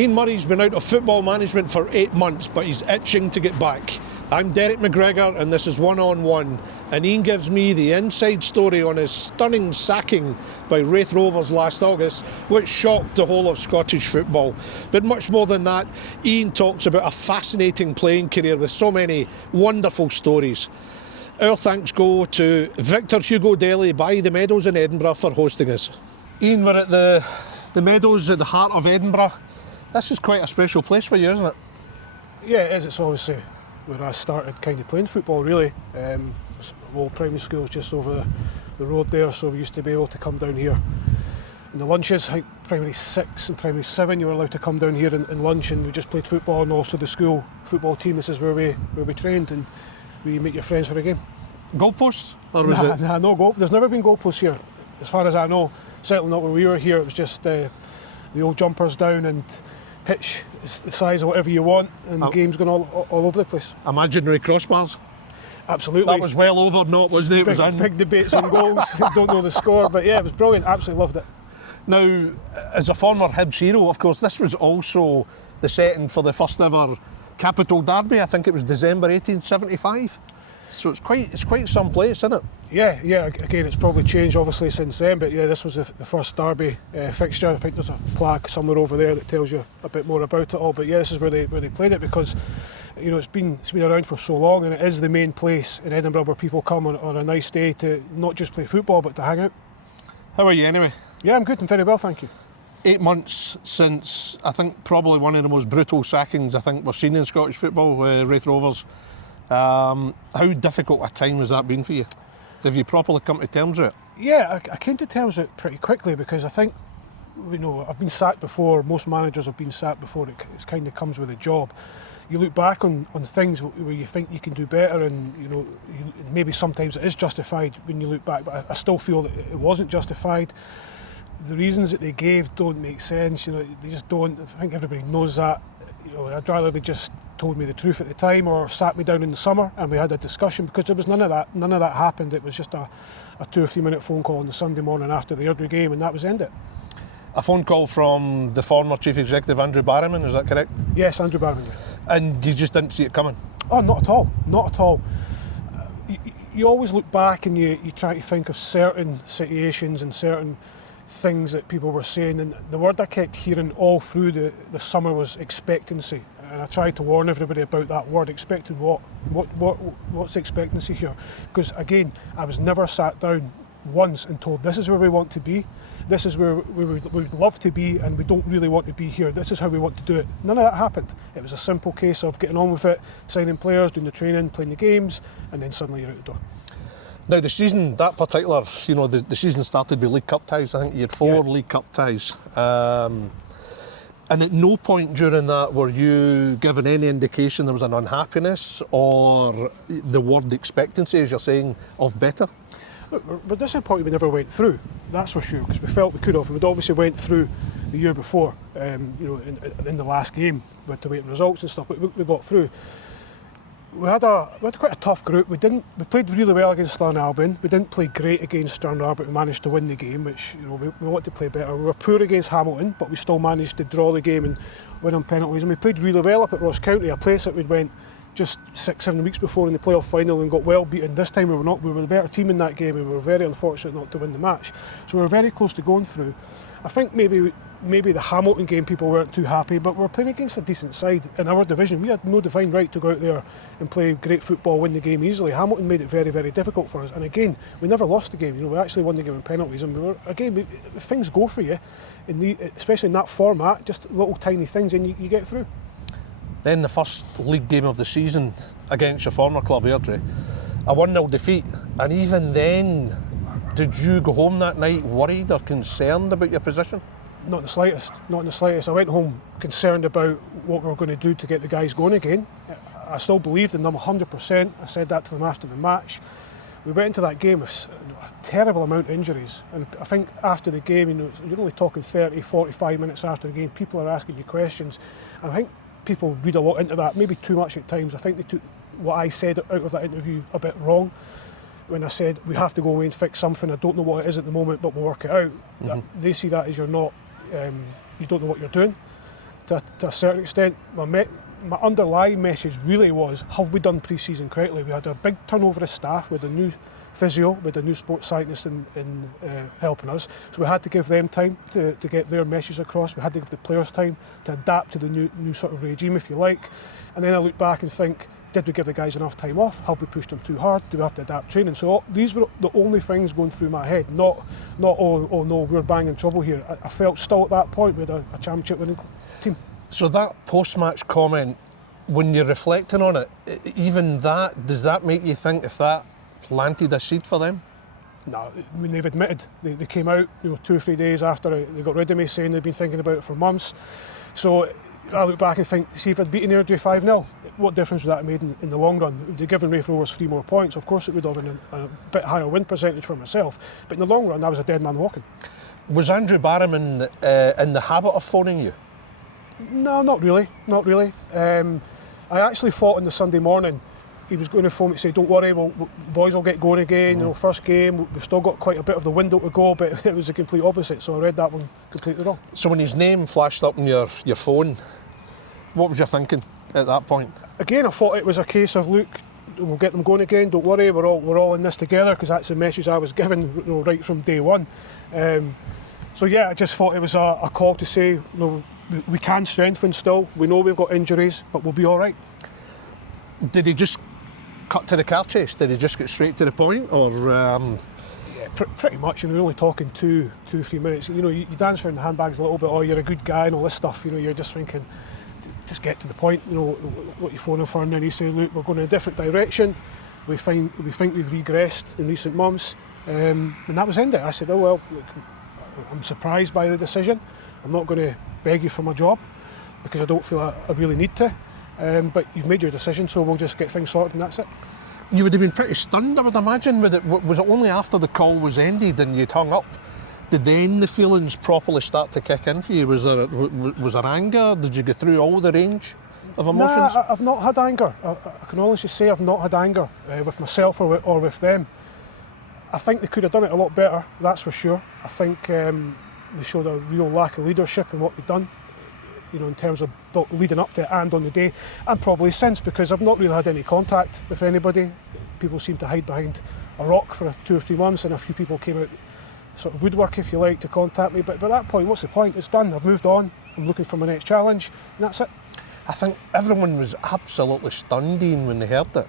Ian Murray's been out of football management for 8 months, but he's itching to get back. I'm Derek McGregor and this is One on One, and Ian gives me the inside story on his stunning sacking by Raith Rovers last August, which shocked the whole of Scottish football. But much more than that, Ian talks about a fascinating playing career with so many wonderful stories. Our thanks go to Victor Hugo Daly by the Meadows in Edinburgh for hosting us. Ian, we're at the Meadows at the heart of Edinburgh. This is quite a special place for you, isn't it? Yeah, it is. It's obviously where I started kind of playing football, really. Well, primary school's just over the road there, so we used to be able to come down here in the lunches. Like primary 6 and primary 7, you were allowed to come down here in lunch, and we just played football, and also the school football team. This is where we trained, and we meet your friends for a game. Goalposts? Or was it? Nah, no goal. There's never been goalposts here, as far as I know. Certainly not when we were here. It was just the old jumpers down, and pitch is the size of whatever you want, and the game's going all over the place. Imaginary crossbars? Absolutely. That was well over, not, wasn't it? It was big debates on goals. Don't know the score, but yeah, it was brilliant. Absolutely loved it. Now, as a former Hibs hero, of course, this was also the setting for the first ever capital derby. I think it was December 1875. So it's quite some place, isn't it? Yeah. Again, it's probably changed obviously since then, but yeah, this was the first derby fixture. I think there's a plaque somewhere over there that tells you a bit more about it all. But yeah, this is where they played it, because you know it's been around for so long, and it is the main place in Edinburgh where people come on a nice day to not just play football but to hang out. How are you anyway? Yeah, I'm good. I'm very well, thank you. 8 months since I think probably one of the most brutal sackings I think we've seen in Scottish football, Raith Rovers. How difficult a time has that been for you? Have you properly come to terms with it? Yeah, I came to terms with it pretty quickly, because I think, you know, I've been sacked before. Most managers have been sacked before. It kind of comes with a job. You look back on things where you think you can do better, and you know, maybe sometimes it is justified when you look back, but I still feel that it wasn't justified. The reasons that they gave don't make sense. You know, they just don't. I think everybody knows that. You know, I'd rather they just told me the truth at the time, or sat me down in the summer and we had a discussion, because there was none of that. None of that happened. It was just a 2 or 3 minute phone call on the Sunday morning after the Airdrie game, and that was ended. A phone call from the former Chief Executive Andrew Barrowman, is that correct? Yes, Andrew Barrowman. Yeah. And you just didn't see it coming? Oh, not at all. Not at all. You always look back and you try to think of certain situations and certain things that people were saying, and the word I kept hearing all through the summer was expectancy, and I tried to warn everybody about that word. Expecting what's the expectancy here? Because again, I was never sat down once and told this is where we want to be, this is where we would love to be, and we don't really want to be here, this is how we want to do it. None of that happened. It was a simple case of getting on with it, signing players, doing the training, playing the games, and then suddenly you're out the door. Now the season, that particular, you know, the season started with League Cup ties. I think you had 4 League Cup ties. And at no point during that were you given any indication there was an unhappiness or the word expectancy, as you're saying, of better? But disappointed we never went through, that's for sure, because we felt we could have. We'd obviously went through the year before, you know, in the last game, we had to wait on results and stuff, but we got through. We had quite a tough group. We played really well against Stirling-Albion. We didn't play great against Stranraer, but we managed to win the game, which, you know, we want to play better. We were poor against Hamilton, but we still managed to draw the game and win on penalties. And we played really well up at Ross County, a place that we'd went just 6-7 weeks before in the playoff final and got well beaten. This time we were not. We were the better team in that game, and we were very unfortunate not to win the match. So we were very close to going through. I think maybe the Hamilton game people weren't too happy, but we were playing against a decent side in our division. We had no divine right to go out there and play great football, win the game easily. Hamilton made it very, very difficult for us. And again, we never lost the game. You know, we actually won the game in penalties, and things go for you, especially in that format. Just little tiny things, and you get through. Then the first league game of the season against your former club, Airdrie, a 1-0 defeat, and even then, did you go home that night worried or concerned about your position? Not in the slightest, not in the slightest. I went home concerned about what we were going to do to get the guys going again. I still believed in them 100%. I said that to them after the match. We went into that game with a terrible amount of injuries, and I think after the game, you know, you're only talking 30, 45 minutes after the game, people are asking you questions, and I think people read a lot into that, maybe too much at times. I think they took what I said out of that interview a bit wrong. When I said we have to go away and fix something, I don't know what it is at the moment, but we'll work it out. They see that as you're not, you don't know what you're doing. to a certain extent. My underlying message really was, have we done pre-season correctly? We had a big turnover of staff with a new physio, with a new sports scientist in helping us. So we had to give them time to get their message across. We had to give the players time to adapt to the new sort of regime, if you like. And then I look back and think, did we give the guys enough time off? Have we pushed them too hard? Do we have to adapt training? So these were the only things going through my head, not oh no, we're banging trouble here. I felt still at that point we had a championship winning team. So that post-match comment, when you're reflecting on it, even that, does that make you think if that planted a seed for them? No, I mean, they've admitted. They came out 2 or 3 days after they got rid of me saying they'd been thinking about it for months. So I look back and think, see if I'd beaten Airdrie 5-0, what difference would that have made in the long run? They'd given Raith Rovers 3 more points. Of course it would have been a bit higher win percentage for myself, but in the long run I was a dead man walking. Was Andrew Barham in the habit of phoning you? No, not really. I actually thought on the Sunday morning he was going to phone me and say, don't worry, boys will get going again, first game, we've still got quite a bit of the window to go, but it was the complete opposite, so I read that one completely wrong. So when his name flashed up on your phone, what was your thinking at that point? Again, I thought it was a case of, look, we'll get them going again, don't worry, we're all in this together, because that's the message I was given right from day one. So yeah, I just thought it was a call to say, we can strengthen still, we know we've got injuries, but we'll be all right. Did he just cut to the car chase? Did he just get straight to the point, or? Yeah, pretty much. You're only talking 2-3 minutes. You'd answer in the handbags a little bit. Oh, you're a good guy and all this stuff. You're just thinking, just get to the point. What you're phoning for, and then you say, look, we're going in a different direction. We think we've regressed in recent months, and that was ended. I said, oh well, look, I'm surprised by the decision. I'm not going to beg you for my job because I don't feel I really need to. But you've made your decision, so we'll just get things sorted and that's it. You would have been pretty stunned, I would imagine. Was it only after the call was ended and you'd hung up, did then the feelings properly start to kick in for you? Was there anger? Did you go through all the range of emotions? Nah, I've not had anger. I can honestly say I've not had anger with myself or with them. I think they could have done it a lot better, that's for sure. I think they showed a real lack of leadership in what they've done, in terms of leading up to it and on the day, and probably since, because I've not really had any contact with anybody. People seem to hide behind a rock for 2 or 3 months, and a few people came out, sort of woodwork if you like, to contact me, but by that point, what's the point? It's done, I've moved on, I'm looking for my next challenge, and that's it. I think everyone was absolutely stunned, Ian, when they heard it.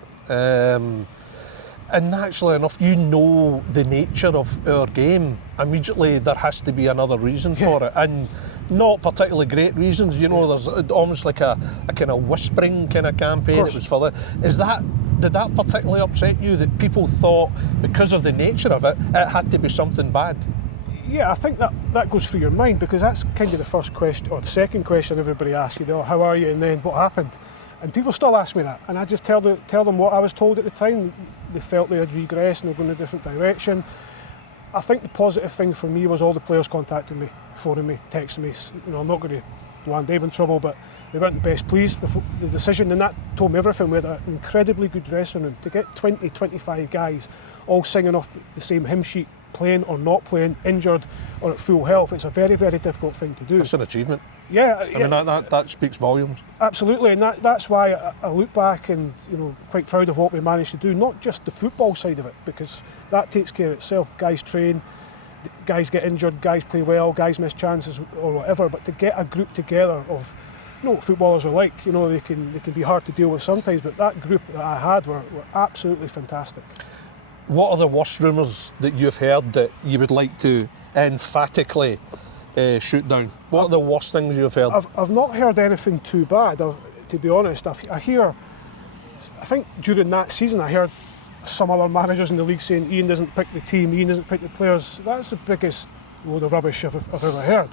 And naturally enough, the nature of our game. Immediately there has to be another reason for it, and not particularly great reasons. There's almost like a kind of whispering kind of campaign. It was for that. Did that particularly upset you, that people thought because of the nature of it, it had to be something bad? Yeah, I think that goes through your mind, because that's kind of the first question, or the second question everybody asks you, how are you, and then what happened? And people still ask me that, and I just tell them what I was told at the time. They felt they had regressed and they're going in a different direction. I think the positive thing for me was all the players contacting me, phoning me, texting me. I'm not going to land them in trouble, but they weren't best pleased with the decision, and that told me everything. We had an incredibly good dressing room. To get 20, 25 guys all singing off the same hymn sheet, playing or not playing, injured or at full health, it's a very, very difficult thing to do. It's an achievement. Yeah, I mean that speaks volumes. Absolutely, and that's why I look back and quite proud of what we managed to do. Not just the football side of it, because that takes care of itself. Guys train, guys get injured, guys play well, guys miss chances or whatever. But to get a group together of, what footballers are like. They can be hard to deal with sometimes, but that group that I had were absolutely fantastic. What are the worst rumours that you've heard that you would like to emphatically shoot down? What are the worst things you've heard? I've not heard anything too bad, to be honest. I think during that season I heard some other managers in the league saying Ian doesn't pick the team, Ian doesn't pick the players. That's the biggest load of rubbish I've ever heard.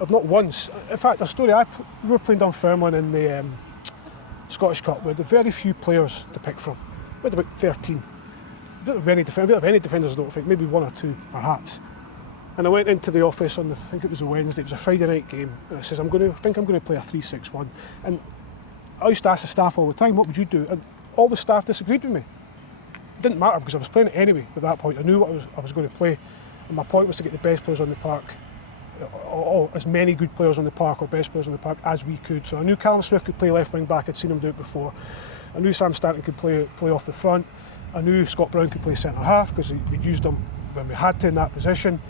I've not once. In fact, a story, we were playing Dunfermline in the Scottish Cup. We had very few players to pick from. We had about 13. We don't have any defenders, I don't think, maybe 1 or 2 perhaps. And I went into the office on I think it was a Wednesday, it was a Friday night game, and I says, I think I'm going to play a 3-6-1. And I used to ask the staff all the time, what would you do? And all the staff disagreed with me. It didn't matter, because I was playing it anyway at that point. I knew what I was going to play, and my point was to get the best players on the park as many good players on the park or best players on the park as we could. So I knew Callum Smith could play left wing back. I'd seen him do it before. I knew Sam Stanton could play off the front. I knew Scott Brown could play centre half because we'd used him when we had to in that position.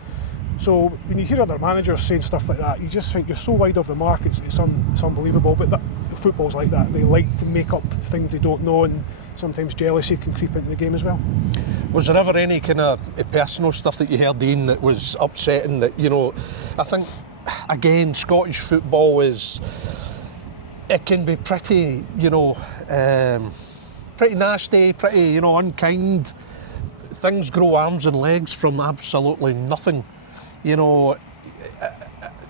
So when you hear other managers saying stuff like that, you just think you're so wide of the mark. It's unbelievable. But football's like that. They like to make up things they don't know, and sometimes jealousy can creep into the game as well. Was there ever any kind of personal stuff that you heard, Ian, that was upsetting? That, you know, I think again, Scottish football it can be pretty, you know, pretty nasty, pretty, you know, unkind. Things grow arms and legs from absolutely nothing, you know.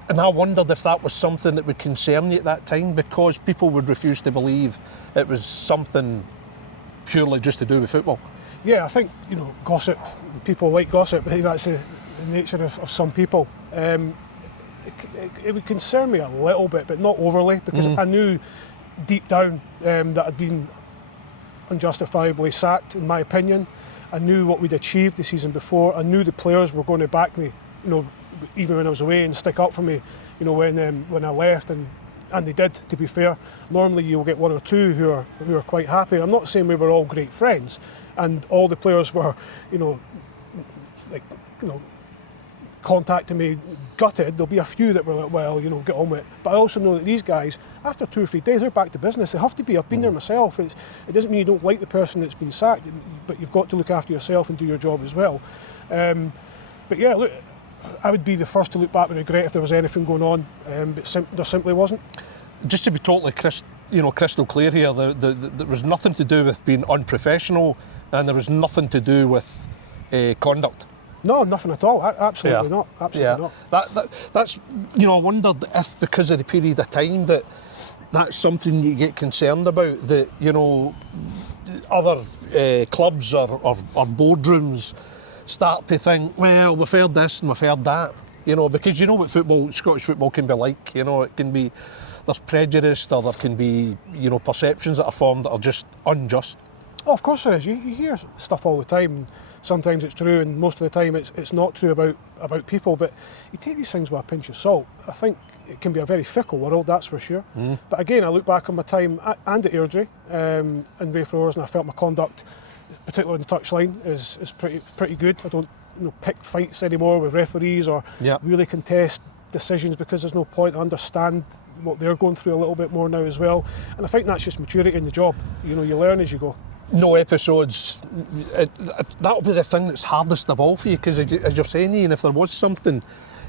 And I wondered if that was something that would concern you at that time, because people would refuse to believe it was something purely just to do with football. Yeah, I think, you know, gossip, people like gossip. I think that's the nature of some people. It would concern me a little bit, but not overly, because I knew deep down that I'd been unjustifiably sacked, in my opinion. I knew what we'd achieved the season before. I knew the players were going to back me, you know, even when I was away, and stick up for me, you know, when I left, and they did, to be fair. Normally you'll get one or two who are quite happy. I'm not saying we were all great friends and all the players were, you know, like, you know, contacting me gutted. There'll be a few that were like, well, you know, get on with it. But I also know that these guys, after 2 or 3 days, they're back to business. They have to be. I've been there myself. It doesn't mean you don't like the person that's been sacked, but you've got to look after yourself and do your job as well. But yeah, look, I would be the first to look back with regret if there was anything going on, but there simply wasn't. Just to be totally crystal clear here, there was nothing to do with being unprofessional, and there was nothing to do with conduct. No, nothing at all. Absolutely not. Absolutely not. That's, you know, I wondered if because of the period of time that's something you get concerned about, that, you know, other clubs or boardrooms start to think, well, we've heard this and we've heard that, you know, because you know what Scottish football can be like, you know, it can be, there's prejudice, or there can be, you know, perceptions that are formed that are just unjust. Oh, of course there is. You hear stuff all the time. Sometimes it's true, and most of the time it's not true about people. But you take these things with a pinch of salt. I think it can be a very fickle world, that's for sure. But again, I look back on my time and at Airdrie and Raith Rovers, and I felt my conduct, particularly on the touchline, is pretty good. I don't, you know, pick fights anymore with referees or really contest decisions, because there's no point. I understand what they're going through a little bit more now as well, and I think that's just maturity in the job. You know, you learn as you go. No episodes, that'll be the thing that's hardest of all for you, because as you're saying, Ian, if there was something,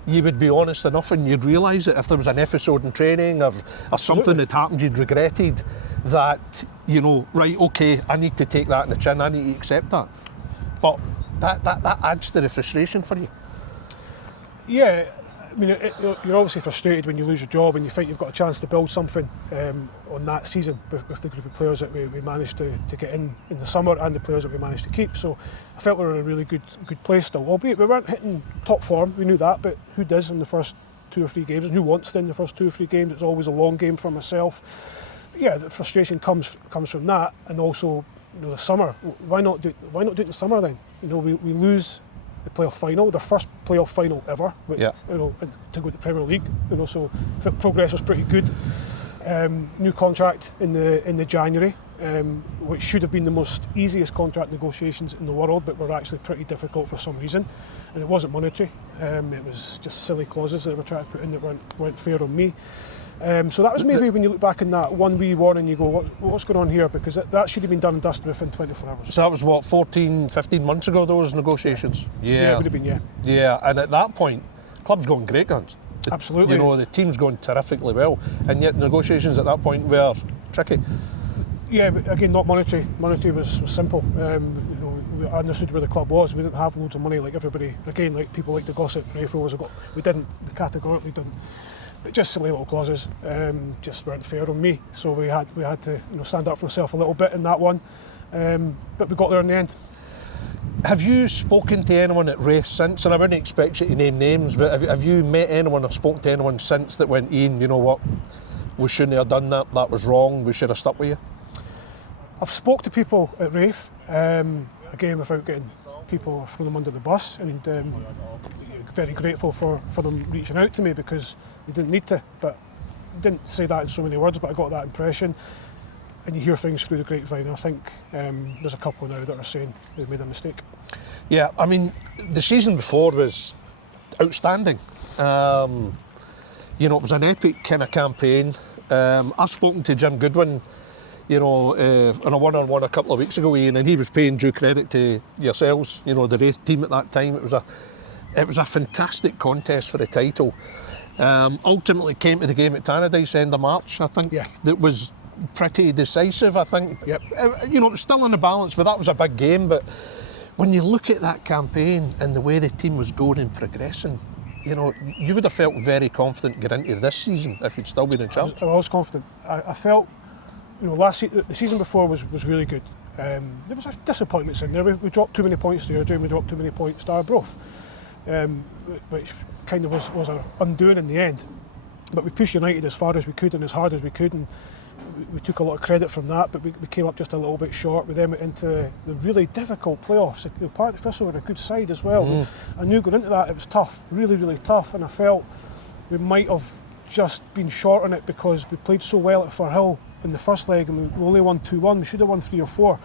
you would be honest enough and you'd realise it. If there was an episode in training or something that happened you'd regretted, that, you know, right, okay, I need to take that in the chin, I need to accept that. But that adds to the frustration for you. Yeah, I mean, you're obviously frustrated when you lose your job and you think you've got a chance to build something on that season with the group of players that we managed to get in the summer, and the players that we managed to keep. So I felt we were in a really good place still, albeit we weren't hitting top form, we knew that, but who does in the first 2 or 3 games, and who wants to in the first 2 or 3 games? It's always a long game for myself. But yeah, the frustration comes from that, and also, you know, the summer. Why not do it in the summer then? You know, we lose the playoff final, the first playoff final ever, you know, to go to the Premier League. You know, so progress was pretty good. New contract in the January, which should have been the most easiest contract negotiations in the world, but were actually pretty difficult for some reason. And it wasn't monetary. It was just silly clauses that they were trying to put in that weren't fair on me. So that was maybe, when you look back in that one wee warning, you go, what's going on here? Because that should have been done and dusted within 24 hours. So that was what, 14, 15 months ago, those negotiations? Yeah, it would have been, yeah. Yeah, and at that point, club's going great guns. Absolutely. You know, the team's going terrifically well, and yet negotiations at that point were tricky. Yeah, but again, not monetary. Monetary was simple. You know, I understood where the club was. We didn't have loads of money like everybody. Again, like people like to gossip. Raith Rovers we didn't. We categorically didn't. But just silly little clauses, just weren't fair on me. So we had to, you know, stand up for myself a little bit in that one. But we got there in the end. Have you spoken to anyone at Raith since? And I wouldn't expect you to name names, but have you met anyone or spoken to anyone since that went, Ian, you know what, we shouldn't have done that, that was wrong, we should have stuck with you? I've spoke to people at Raith, again, without getting people throw them under the bus, and very grateful for them reaching out to me because they didn't need to, but didn't say that in so many words, but I got that impression. And you hear things through the grapevine. I think there's a couple now that are saying they've made a mistake. Yeah, I mean, the season before was outstanding. You know, it was an epic kind of campaign. I've spoken to Jim Goodwin, you know, on a one-on-one a couple of weeks ago, Ian, and he was paying due credit to yourselves, you know, the Raith team at that time. It was a fantastic contest for the title. Ultimately came to the game at Tannadice end of March, I think. Yeah. That was pretty decisive, I think. Yep. You know, it was still in the balance, but that was a big game. But when you look at that campaign and the way the team was going and progressing, you know, you would have felt very confident getting into this season if you'd still been in charge. I was confident. I felt, you know, the season before was really good. There was disappointments in there. We dropped too many points to Airdrie, we dropped too many points to Arbroath, which kind of was an undoing in the end. But we pushed United as far as we could and as hard as we could, and we took a lot of credit from that, but we came up just a little bit short. We then went into the really difficult playoffs. Partick Thistle were a good side as well. I knew going into that it was tough, really, really tough, and I felt we might have just been short on it because we played so well at Firhill in the first leg and we only won 2-1. We should have won 3 or 4.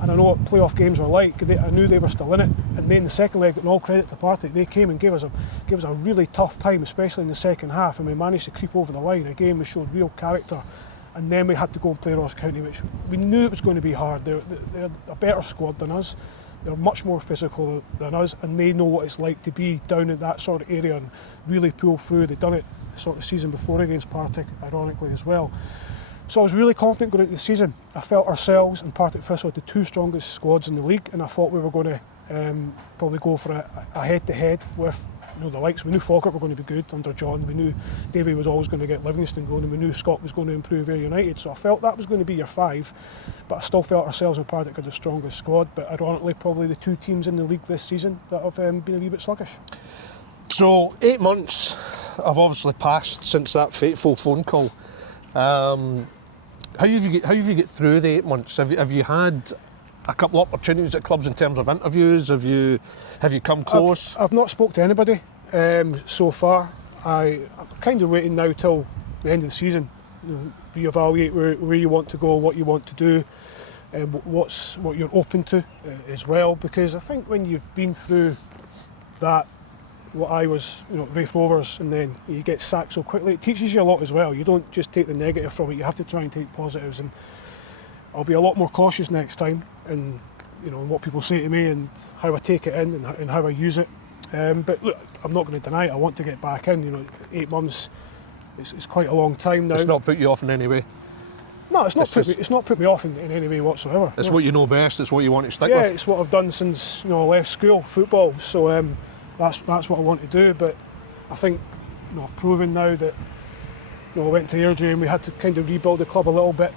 And I know what playoff games are like. I knew they were still in it. And then the second leg, and all credit to Partick, they came and gave us a really tough time, especially in the second half, and we managed to creep over the line. Again, we showed real character. And then we had to go and play Ross County, which we knew it was going to be hard. They're a better squad than us. They're much more physical than us, and they know what it's like to be down in that sort of area and really pull through. They've done it sort of season before against Partick, ironically as well. So I was really confident going into the season. I felt ourselves and Partick Thistle had the 2 strongest squads in the league, and I thought we were going to probably go for a head-to-head with, you know, the likes. We knew Falkirk were going to be good under John. We knew Davy was always going to get Livingston going, and we knew Scott was going to improve Ayr United. So I felt that was going to be your 5, but I still felt ourselves and Partick had the strongest squad. But ironically, probably the 2 teams in the league this season that have been a wee bit sluggish. So 8 months have obviously passed since that fateful phone call. How have you get through the 8 months? Have you had a couple of opportunities at clubs in terms of interviews? Have you come close? I've not spoke to anybody so far. I'm kind of waiting now till the end of the season, reevaluate where you want to go, what you want to do, what you're open to as well. Because I think when you've been through that, what I was, you know, Raith Rovers, and then you get sacked so quickly, it teaches you a lot as well. You don't just take the negative from it, you have to try and take positives, and I'll be a lot more cautious next time, and you know, what people say to me and how I take it in and how I use it. But look, I'm not going to deny it. I want to get back in. You know, 8 months, it's quite a long time now. It's not put you off in any way? No, it's not put me off in any way whatsoever. It's what you know best. It's what you want to stick with. Yeah, it's what I've done since, you know, I left school, football. So that's what I want to do. But I think, you know, I've proven now that, you know, I went to Airdrie and we had to kind of rebuild the club a little bit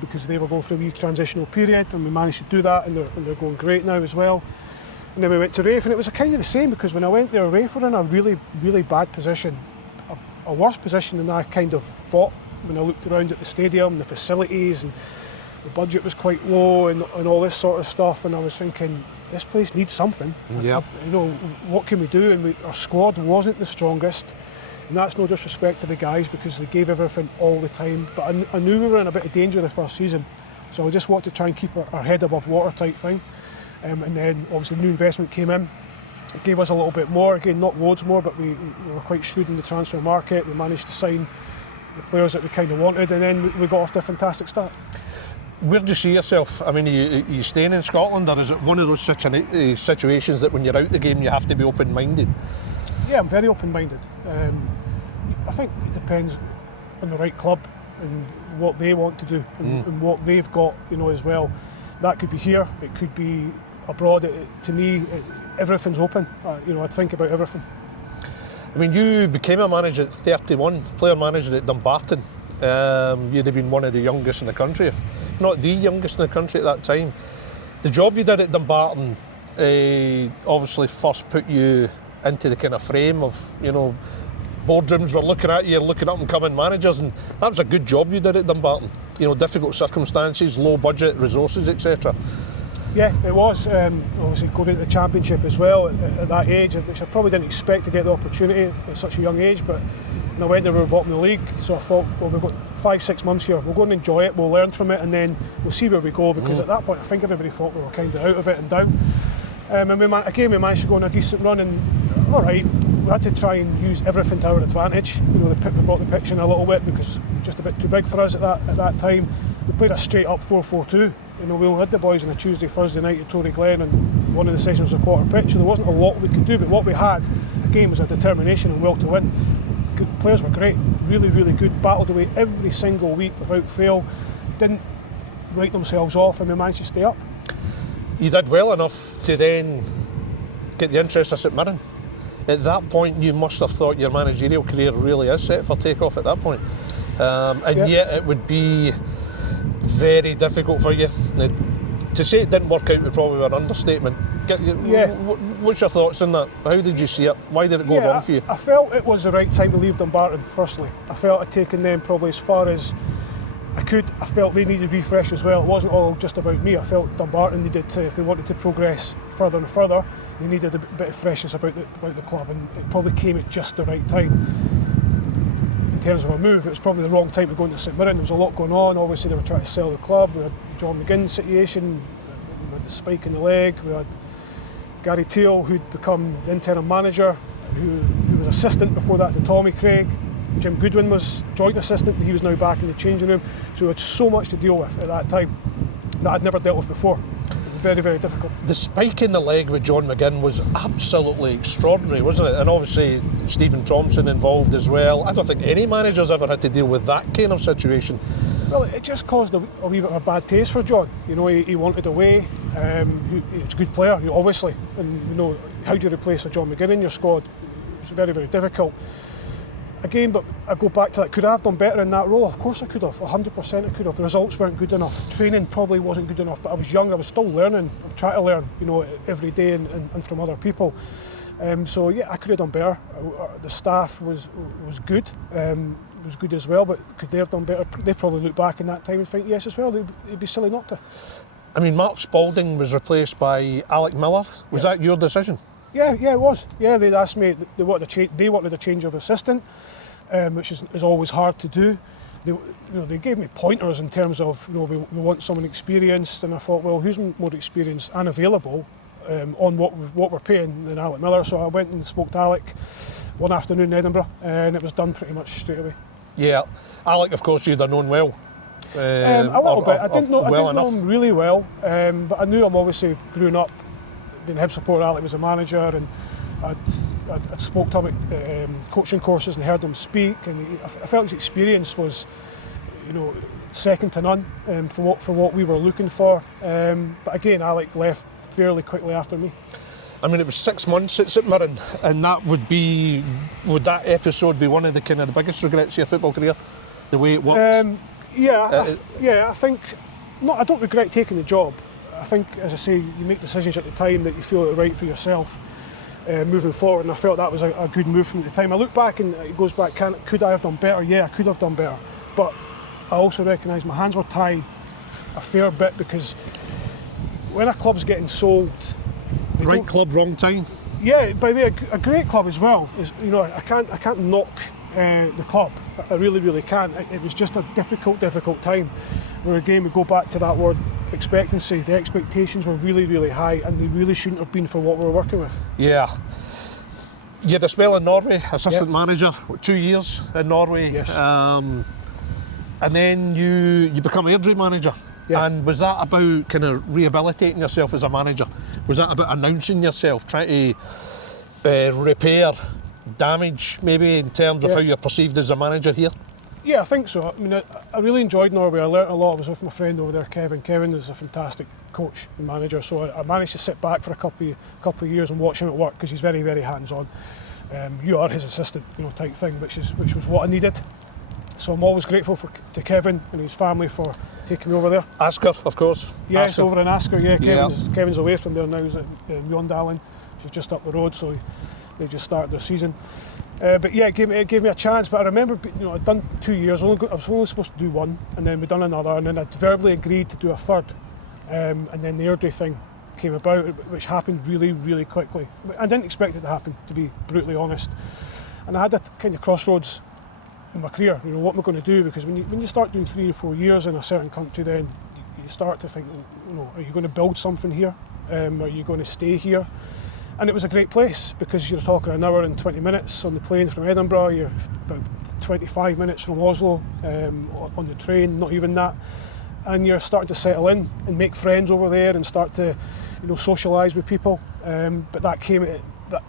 because they were going through a wee transitional period, and we managed to do that, and they're going great now as well. And then we went to Raith, and it was kind of the same, because when I went there, Raith were in a really, really bad position, a worse position than I kind of thought when I looked around at the stadium, the facilities, and the budget was quite low, and all this sort of stuff. And I was thinking, this place needs something. Yeah. You know, what can we do? And our squad wasn't the strongest, and that's no disrespect to the guys because they gave everything all the time. But I knew we were in a bit of danger the first season, so I just wanted to try and keep our head above water type thing. And then obviously new investment came in. It gave us a little bit more, again not loads more, but we were quite shrewd in the transfer market. We managed to sign the players that we kind of wanted, and then we got off to a fantastic start. Where do you see yourself? I mean, are you staying in Scotland, or is it one of those situations that when you're out the game you have to be open-minded? Yeah, I'm very open-minded. I think it depends on the right club and what they want to do and what they've got, you know, as well. That could be here, it could be abroad. To me, everything's open. You know, I'd think about everything. I mean, you became a manager at 31, player manager at Dumbarton. You'd have been one of the youngest in the country, if not the youngest in the country at that time. The job you did at Dumbarton obviously first put you into the kind of frame of, you know, boardrooms were looking at you, looking up and coming managers, and that was a good job you did at Dumbarton. You know, difficult circumstances, low budget, resources, etc. Yeah, it was. Obviously going into the Championship as well at that age, which I probably didn't expect to get the opportunity at such a young age, but when I went there we were bottom of the league, so I thought, well, we've got 5-6 months here, we'll go and enjoy it, we'll learn from it, and then we'll see where we go, because at that point I think everybody thought we were kind of out of it and down. And we managed to go on a decent run, and alright, we had to try and use everything to our advantage. You know, we brought the pitch in a little bit because it was just a bit too big for us at that time. We played a straight up 4-4-2. You know, we only had the boys on a Tuesday, Thursday night at Tory Glen, and one of the sessions was a quarter pitch, so there wasn't a lot we could do, but what we had, again, was a determination and will to win. Good, players were great, really, really good, battled away every single week without fail, didn't write themselves off, and we managed to stay up. You did well enough to then get the interest of St Mirren. At that point you must have thought your managerial career really is set for takeoff at that point. Yet it would be very difficult for you. To say it didn't work out would probably be an understatement. What's your thoughts on that? How did you see it? Why did it go wrong for you? I felt it was the right time to leave Dumbarton, firstly. I felt I'd taken them probably as far as I could. I felt they needed refresh as well. It wasn't all just about me. I felt Dumbarton needed to, if they wanted to progress further and further, they needed a bit of freshness about the club, and it probably came at just the right time. In terms of a move, it was probably the wrong time to go into St Mirren. There was a lot going on. Obviously they were trying to sell the club. We had John McGinn's situation, we had the spike in the leg, we had Gary Teal, who'd become the interim manager, who was assistant before that to Tommy Craig. Jim Goodwin was joint assistant, and he was now back in the changing room. So we had so much to deal with at that time that I'd never dealt with before. It was very, very difficult. The spike in the leg with John McGinn was absolutely extraordinary, wasn't it? And obviously Stephen Thompson involved as well. I don't think any manager's ever had to deal with that kind of situation. Well, it just caused a wee bit of a bad taste for John. You know, he wanted away. He's a good player, obviously. And you know, how do you replace a John McGinn in your squad? It's very, very difficult. Again, but I go back to that, could I have done better in that role? Of course I could have, 100% I could have. The results weren't good enough. Training probably wasn't good enough, but I was young, I was still learning. I'm trying to learn, you know, every day and from other people. So yeah, I could have done better. The staff was good, was good as well, but could they have done better? They probably look back in that time and think yes as well, it'd be silly not to. I mean, Mark Spalding was replaced by Alec Miller. Was that your decision? Yeah, it was. Yeah, they'd asked me, they wanted a change of assistant, which is always hard to do. They gave me pointers in terms of, we want someone experienced, and I thought, well, who's more experienced and available on what we're paying than Alec Miller? So I went and spoke to Alec one afternoon in Edinburgh, and it was done pretty much straight away. Yeah, Alec, of course, you'd have known well. A little bit. I didn't know him really well, but I knew him obviously growing up. Being a Hibs supporter, Alec was a manager, and I'd spoke to him at coaching courses and heard him speak, and I felt his experience was, second to none for what we were looking for. But again, Alec left fairly quickly after me. I mean, it was 6 months at St Mirren, and would that episode be one of the biggest regrets of your football career, the way it worked? I think I don't regret taking the job. I think, as I say, you make decisions at the time that you feel are right for yourself moving forward, and I felt that was a good move from the time. I look back and it goes back, could I have done better? Yeah, I could have done better, but I also recognise my hands were tied a fair bit, because when a club's getting sold, right club, wrong time. Yeah, by the way, a great club as well. I can't knock the club. I really, really can't. It was just a difficult time. Where again we go back to that word expectancy. The expectations were really, really high, and they really shouldn't have been for what we were working with. Yeah. You had a spell in Norway, assistant manager, 2 years in Norway. Yes. And then you become Airdrie manager. Yeah. And was that about kind of rehabilitating yourself as a manager? Was that about announcing yourself, trying to repair damage, maybe, in terms of how you're perceived as a manager here? Yeah, I think so. I mean, I really enjoyed Norway. I learnt a lot. I was with my friend over there, Kevin. Kevin is a fantastic coach and manager, so I managed to sit back for a couple of years and watch him at work, because he's very, very hands-on. You are his assistant, type thing, which was what I needed. So I'm always grateful to Kevin and his family for taking me over there. Asker, of course. Yeah, it's over in Asker. Yeah, Kevin's away from there now. He's at Mjøndalen, which is just up the road. So they just started their season. But yeah, it gave me a chance. But I remember, I'd done 2 years. I was only supposed to do one, and then we'd done another, and then I'd verbally agreed to do a third. and then the Airdrie thing came about, which happened really, really quickly. I didn't expect it to happen, to be brutally honest. And I had a kind of crossroads in my career. What am I going to do? Because when you start doing 3 or 4 years in a certain country, then you start to think, are you going to build something here? Are you going to stay here? And it was a great place, because you're talking an hour and 20 minutes on the plane from Edinburgh, you're about 25 minutes from Oslo on the train, not even that. And you're starting to settle in and make friends over there and start to socialise with people. But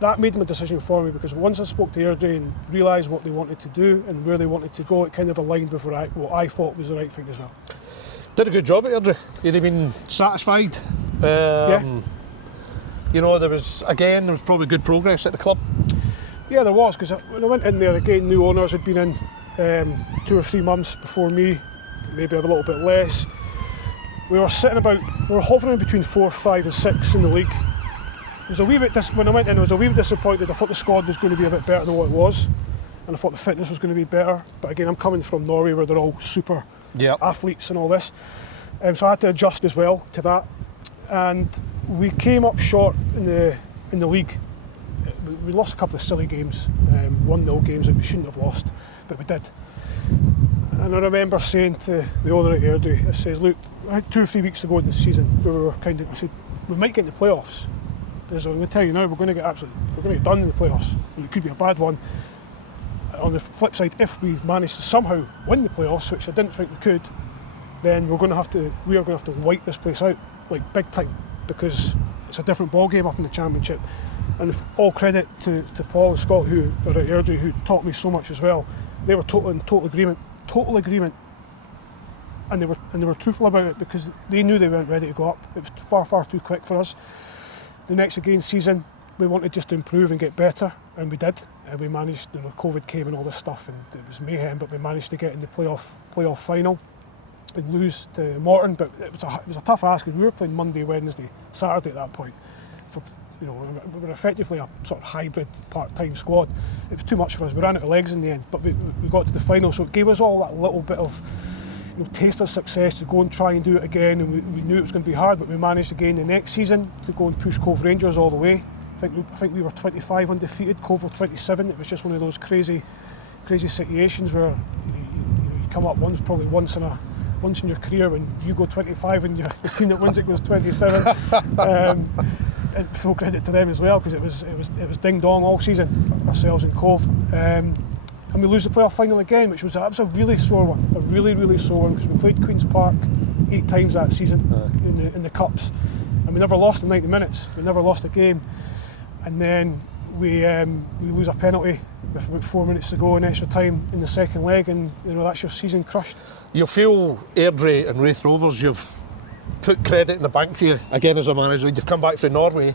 that made my decision for me, because once I spoke to Airdrie and realised what they wanted to do and where they wanted to go, it kind of aligned with what I thought was the right thing as well. Did a good job at Airdrie. You'd have been satisfied. Yeah. There was probably good progress at the club. Yeah, there was, because when I went in there again, new owners had been in 2 or 3 months before me, maybe a little bit less. We were hovering between 4, 5 and 6 in the league. When I went in, I was a wee bit disappointed. I thought the squad was going to be a bit better than what it was, and I thought the fitness was going to be better. But again, I'm coming from Norway, where they're all super athletes and all this, so I had to adjust as well to that. And we came up short in the league. We lost a couple of silly games, 1-0 games that we shouldn't have lost, but we did. And I remember saying to the owner at Airdrie, I says, look, I had 2 or 3 weeks to go in this season, where we said, we might get in the playoffs. Because I'm going to tell you now, we're going to get done in the playoffs, and it could be a bad one. On the flip side, if we manage to somehow win the playoffs, which I didn't think we could, then we are going to have to wipe this place out, like big time, because it's a different ball game up in the Championship. And all credit to Paul and Scott, who are at Airdrie, who taught me so much as well. They were in total agreement, and they were truthful about it, because they knew they weren't ready to go up. It was far, far too quick for us. The next season, we wanted just to improve and get better, and we did. And we managed. COVID came and all this stuff, and it was mayhem. But we managed to get in the playoff final and lose to Morton. But it was a tough ask, because we were playing Monday, Wednesday, Saturday at that point. We were effectively a sort of hybrid part-time squad. It was too much for us. We ran out of legs in the end, but we got to the final, so it gave us all that little bit of taste of success to go and try and do it again. And we knew it was going to be hard, but we managed again the next season to go and push Cove Rangers all the way. I think we were 25 undefeated, Cove were 27. It was just one of those crazy situations where you come up probably once in your career when you go 25 and the team that wins it goes 27. And full credit to them as well, because it was ding dong all season, ourselves and Cove. And we lose the playoff final again, which was a really sore one, a really, really sore one, because we played Queen's Park 8 times that season in the cups, and we never lost in 90 minutes. We never lost a game, and then we lose a penalty with about 4 minutes to go in extra time in the second leg, and that's your season crushed. You feel Airdrie and Raith Rovers, you've put credit in the bank for you again as a manager. You've come back from Norway,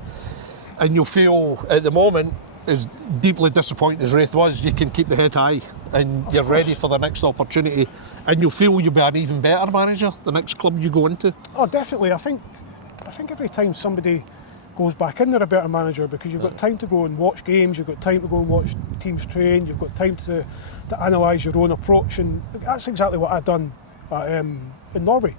and you feel at the moment, as deeply disappointed as Raith was, you can keep the head high and you're ready for the next opportunity, and you'll feel you'll be an even better manager the next club you go into. Oh, definitely. I think every time somebody goes back in, they're a better manager, because you've got time to go and watch games, you've got time to go and watch teams train, you've got time to analyse your own approach, and that's exactly what I've done in Norway.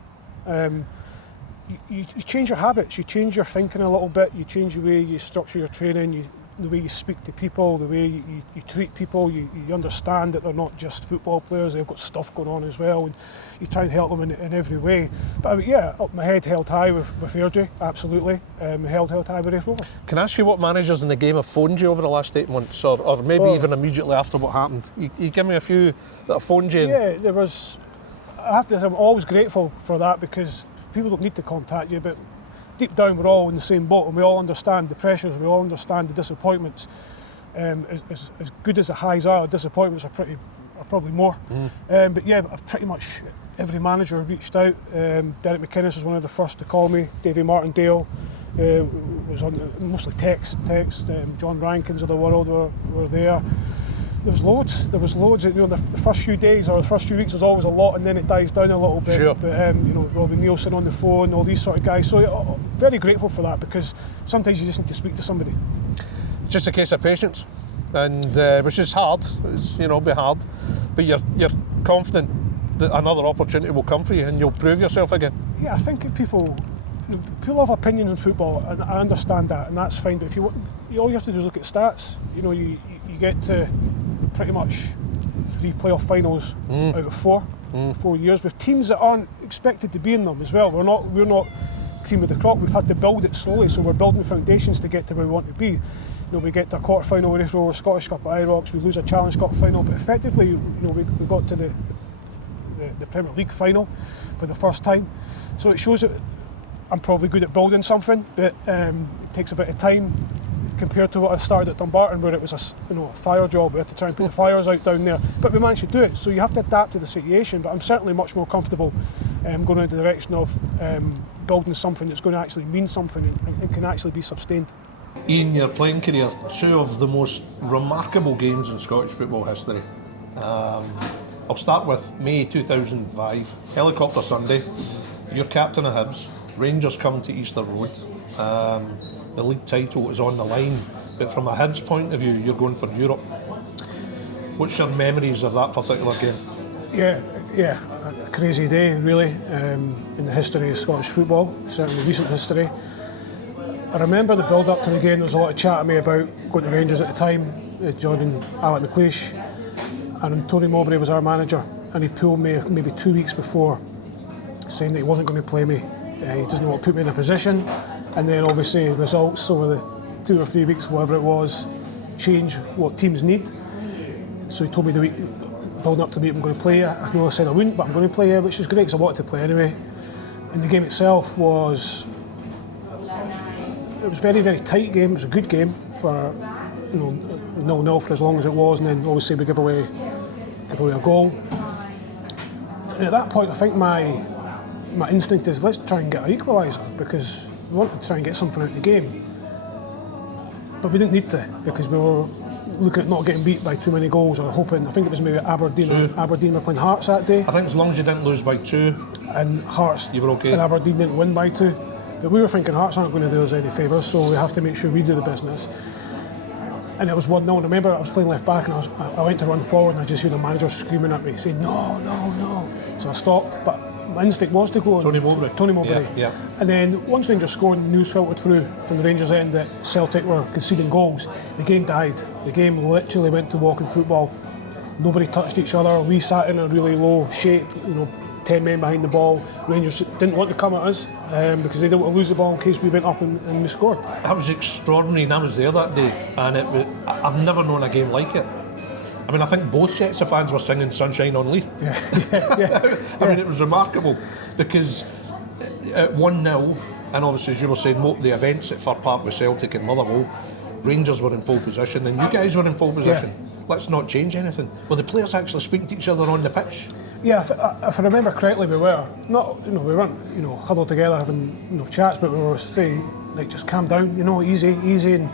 You change your habits, you change your thinking a little bit, you change the way you structure your training, the way you speak to people, the way you treat people, you understand that they're not just football players, they've got stuff going on as well, and you try and help them in every way. But my head held high with Airdrie, absolutely. Held high with Raith Rovers. Can I ask you what managers in the game have phoned you over the last 8 months, or maybe even immediately after what happened? You give me a few that have phoned you. Yeah, there was. I have to say, I'm always grateful for that, because people don't need to contact you, but deep down we're all in the same boat, and we all understand the pressures, we all understand the disappointments. As good as the highs are, the disappointments are probably more. But yeah, I've pretty much every manager reached out. Derek McGregor was one of the first to call me. Davy Martindale was on mostly text. John Rankins of the world were there. There was loads. The first few days or the first few weeks, there's always a lot, and then it dies down a little bit. Sure. But Robin Nielsen on the phone, all these sort of guys. So very grateful for that, because sometimes you just need to speak to somebody. It's just a case of patience, and which is hard. It's be hard, but you're confident that another opportunity will come for you, and you'll prove yourself again. Yeah, I think if people people have opinions on football, and I understand that, and that's fine. But if all you have to do is look at stats. You get to pretty much 3 playoff finals out of 4 years with teams that aren't expected to be in them as well. We're not cream of the crop. We've had to build it slowly, so we're building foundations to get to where we want to be. We get to a quarter final with Raith Rovers, Scottish Cup at Ibrox. We lose a Challenge Cup final, but effectively, we got to the Premier League final for the first time. So it shows that I'm probably good at building something, but it takes a bit of time compared to what I started at Dumbarton, where it was a fire job. We had to try and put the fires out down there, but we managed to do it. So you have to adapt to the situation. But I'm certainly much more comfortable going in the direction of building something that's going to actually mean something and can actually be sustained. Ian, your playing career, 2 of the most remarkable games in Scottish football history. I'll start with May 2005, Helicopter Sunday. You're captain of Hibs. Rangers come to Easter Road. The league title is on the line, but from a Hibs point of view, you're going for Europe. What's your memories of that particular game? Yeah, a crazy day really in the history of Scottish football, certainly recent history. I remember the build-up to the game. There was a lot of chat to me about going to Rangers at the time, joining Alec McLeish, and Tony Mowbray was our manager, and he pulled me maybe 2 weeks before, saying that he wasn't going to play me. He doesn't want to put me in a position, and then obviously results over the 2 or 3 weeks, whatever it was, change what teams need. So he told me the week building up to meet I'm going to play. I know I said I wouldn't, but I'm going to play, which is great because I wanted to play anyway. And the game itself was a very, very tight game. It was a good game for 0-0 for as long as it was, and then obviously we give away a goal. And at that point, I think my instinct is let's try and get an equaliser because we wanted to try and get something out of the game. But we didn't need to because we were looking at not getting beat by too many goals or hoping. I think it was maybe Aberdeen were playing Hearts that day. I think as long as you didn't lose by 2 and Hearts, you were okay. And Aberdeen didn't win by 2. But we were thinking Hearts aren't going to do us any favours, so we have to make sure we do the business. And it was 1-0. I remember I was playing left back and I went to run forward and I just heard the manager screaming at me saying no. So I stopped, but my instinct was to go on Tony Mowbray. Yeah. And then once Rangers scored and news filtered through from the Rangers end that Celtic were conceding goals, the game died. The game literally went to walking football. Nobody touched each other. We sat in a really low shape, 10 men behind the ball. Rangers didn't want to come at us because they didn't want to lose the ball in case we went up and we scored. That was extraordinary, and I was there that day, and I've never known a game like it. I mean, I think both sets of fans were singing Sunshine on Leith. Yeah. I mean, it was remarkable because at 1-0, and obviously as you were saying, the events at Fir Park with Celtic and Motherwell, Rangers were in pole position and you guys were in pole position. Yeah. Let's not change anything. Were the players actually speaking to each other on the pitch? Yeah, if I remember correctly, we were not. We weren't huddled together having chats, but we were saying just calm down, easy, and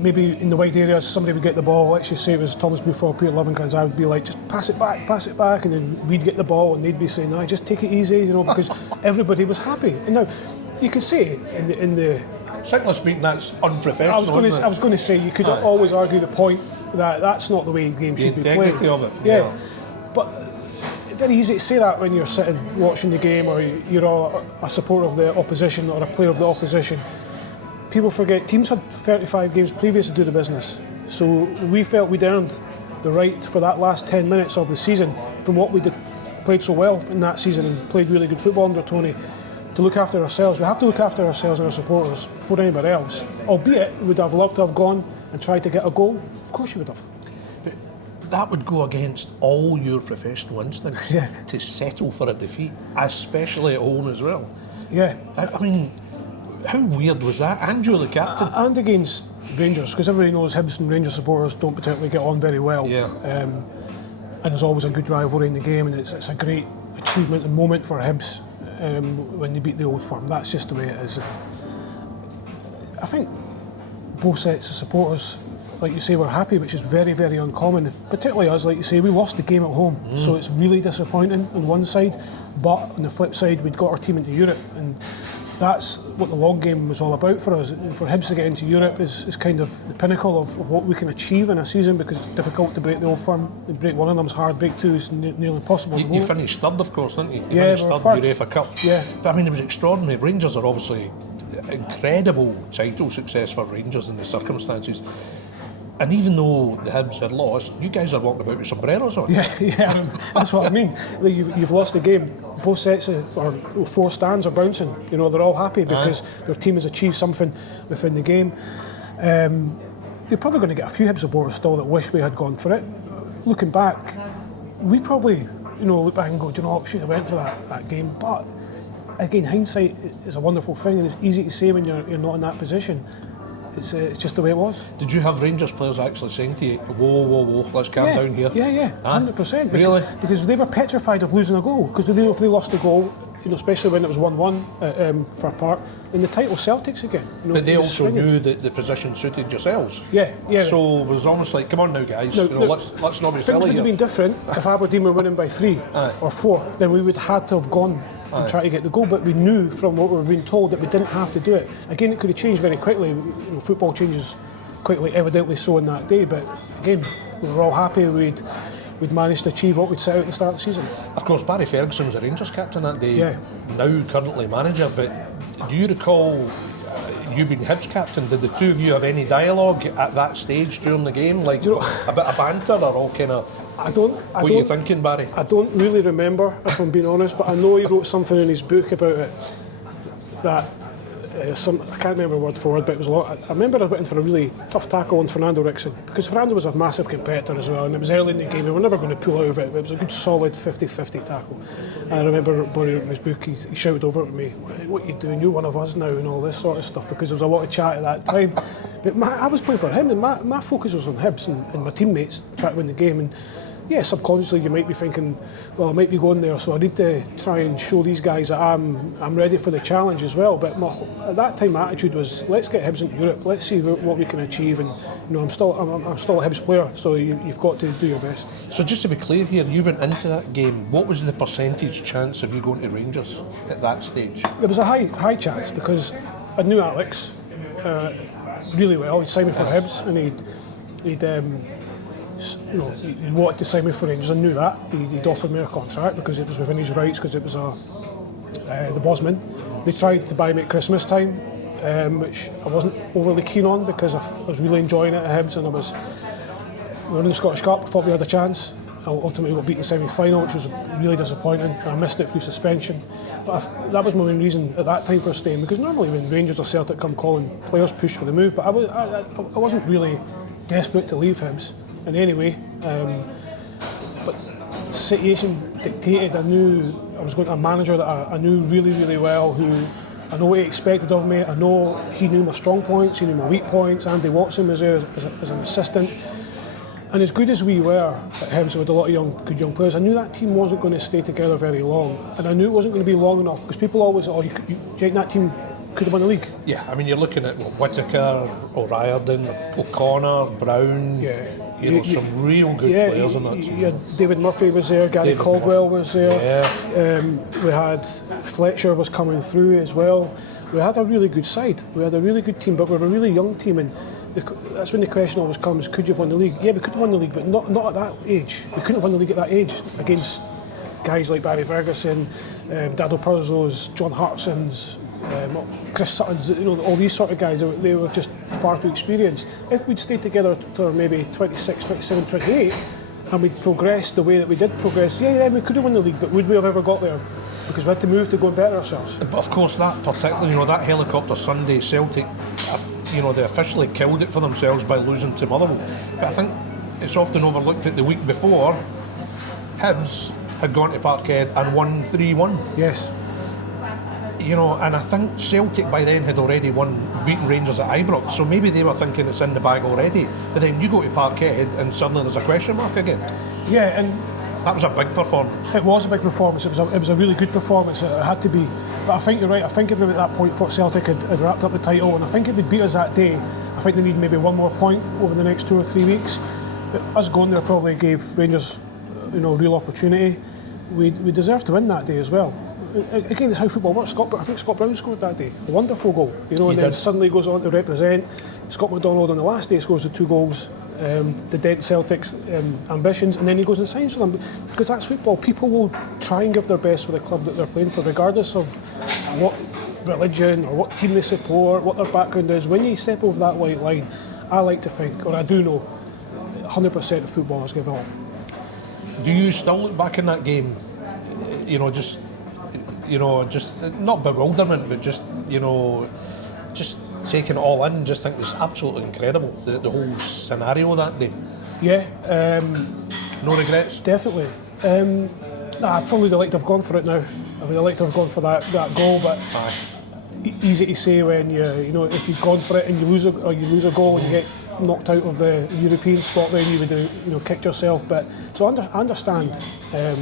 maybe in the wide areas somebody would get the ball. Let's just say it was Thomas Buford, Peter Lovenkrands. I would be like, just pass it back, and then we'd get the ball, and they'd be saying, no, just take it easy, because everybody was happy. And now you could say in the strictly speaking, that's unprofessional. I was going to say you could always argue the point that that's not the way the game should be played. The integrity of it. Yeah. But very easy to say that when you're sitting watching the game or you're a supporter of the opposition or a player of the opposition. People forget teams had 35 games previous to do the business, so we felt we'd earned the right for that last 10 minutes of the season from what we played so well in that season and played really good football under Tony, to look after ourselves. We have to look after ourselves and our supporters before anybody else, albeit we would have loved to have gone and tried to get a goal. Of course you would have. That would go against all your professional instincts to settle for a defeat, especially at home as well. Yeah. I mean, how weird was that? And you're the captain. And against Rangers, because everybody knows Hibs and Rangers supporters don't particularly get on very well. Yeah. And there's always a good rivalry in the game, and it's a great achievement and moment for Hibs when they beat the Old Firm. That's just the way it is. I think both sets of supporters, like you say, were happy, which is very, very uncommon. Particularly us, like you say, we lost the game at home, so it's really disappointing on one side. But on the flip side, we'd got our team into Europe, and that's what the long game was all about for us. For Hibs to get into Europe is kind of the pinnacle of what we can achieve in a season, because it's difficult to break the old firm. Break one of them's hard, break two is nearly impossible. You finished third, of course, didn't you? You Yeah, finished third in UEFA Cup. Yeah. But I mean, it was extraordinary. Rangers are obviously incredible title success for Rangers in the circumstances. And even though the Hibs had lost, you guys are walking about with sombreros on. Yeah, that's what I mean. Like you've lost the game. Both sets or four stands are bouncing. You know, they're all happy because their team has achieved something within the game. You're probably going to get a few Hibs supporters still that wish we had gone for it. Looking back, we probably, look back and go, do you know what, we should have went for that game. But again, hindsight is a wonderful thing, and it's easy to say when you're not in that position. It's just the way it was. Did you have Rangers players actually saying to you, whoa, let's calm down here? Yeah, 100%. Really? Because they were petrified of losing a goal. Because if they lost a goal, especially when it was 1-1 for a part, then the title Celtic's again. But they also knew that the position suited yourselves. Yeah. So it was almost like, come on now, guys, let's not be silly here. Things would have been different if Aberdeen were winning by 3 or 4. Then we would have had to have gone and try to get the goal. But we knew from what we were being told that we didn't have to do it. Again, it could have changed very quickly. Football changes quickly, evidently so in that day. But again, we were all happy we'd managed to achieve what we'd set out at the start of the season. Of course, Barry Ferguson was the Rangers captain that day, now currently manager, but do you recall you being Hibs captain? Did the two of you have any dialogue at that stage during the game, like a bit of banter or all kind of... What are you thinking, Barry? I don't really remember, if I'm being honest, but I know he wrote something in his book about it that I can't remember word for word, but it was a lot. I remember I went in for a really tough tackle on Fernando Rickson, because Fernando was a massive competitor as well, and it was early in the game. We were never going to pull out of it, but it was a good solid 50-50 tackle. And I remember in his book he shouted over at me, "What are you doing? You're one of us now," and all this sort of stuff, because there was a lot of chat at that time. But I was playing for him, and my focus was on Hibs and my teammates trying to win the game. And yeah, subconsciously you might be thinking, well, I might be going there, so I need to try and show these guys that I'm ready for the challenge as well. But at that time, my attitude was, let's get Hibs into Europe, let's see what we can achieve. And I'm still a Hibs player, so you've got to do your best. So just to be clear here, you went into that game. What was the percentage chance of you going to Rangers at that stage? There was a high chance, because I knew Alex really well. He'd signed me for Hibs, and he wanted to sign me for Rangers. I knew that. He'd offered me a contract because it was within his rights, because it was the Bosman. They tried to buy me at Christmas time, which I wasn't overly keen on, because I was really enjoying it at Hibs, and we were in the Scottish Cup, thought we had a chance. I ultimately got beaten in the semi-final, which was really disappointing. I missed it through suspension. But that was my main reason at that time for staying, because normally when Rangers or Celtic come calling, players push for the move, but I wasn't really desperate to leave Hibs in any way. But the situation dictated. I knew I was going to a manager that I knew really, really well, who I know what he expected of me. I know he knew my strong points, he knew my weak points. Andy Watson was there as an assistant. And as good as we were at Hibs with a lot of good young players, I knew that team wasn't going to stay together very long. And I knew it wasn't going to be long enough, because people always, do you think that team could have won the league? Yeah, I mean, you're looking at Whittaker, O'Riordan, O'Connor, Brown. Some real good players on that team. David Murphy was there, Gary Caldwell was there. We had Fletcher was coming through as well. We had a really good side. We had a really good team, but we were a really young team, and that's when the question always comes: could you have won the league? Yeah, we could have won the league, but not at that age. We couldn't have won the league at that age against guys like Barry Ferguson, Dado Purzos, John Hartsons, Chris Suttons, all these sort of guys. They were just far too experienced. If we'd stayed together to maybe 26, 27, 28, and we'd progressed the way that we did progress, yeah, we could have won the league, but would we have ever got there? Because we had to move to go and better ourselves. But of course, that particularly, that helicopter Sunday, Celtic, they officially killed it for themselves by losing to Motherwell. But I think it's often overlooked that the week before, Hibs had gone to Parkhead and won 3-1. Yes. And I think Celtic by then had already beaten Rangers at Ibrox, so maybe they were thinking it's in the bag already. But then you go to Parkhead and suddenly there's a question mark again. Yeah, and that was a big performance. It was a big performance. It was a really good performance. It had to be. But I think you're right. I think if at that point thought Celtic had wrapped up the title, and I think if they beat us that day, I think they need maybe one more point over the next 2 or 3 weeks. But us going there probably gave Rangers, real opportunity. We deserved to win that day as well. again, it's how football works. I think Scott Brown scored that day. A wonderful goal, and then suddenly goes on to represent. Scott McDonald on the last day scores the 2 goals to dent Celtic's ambitions, and then he goes and signs for them. Because that's football. People will try and give their best for the club that they're playing for, regardless of what religion or what team they support, what their background is. When you step over that white line, I like to think, or I do know, 100% of footballers give all. Do you still look back in that game, just not bewilderment, but just taking it all in, just think it's absolutely incredible, the whole scenario that day? Yeah. No regrets? Definitely. I probably would like to have gone for it now. I mean, I'd like to have gone for that goal, but easy to say when if you've gone for it and you lose a goal and you get knocked out of the European spot, then you would have kicked yourself. But so I understand the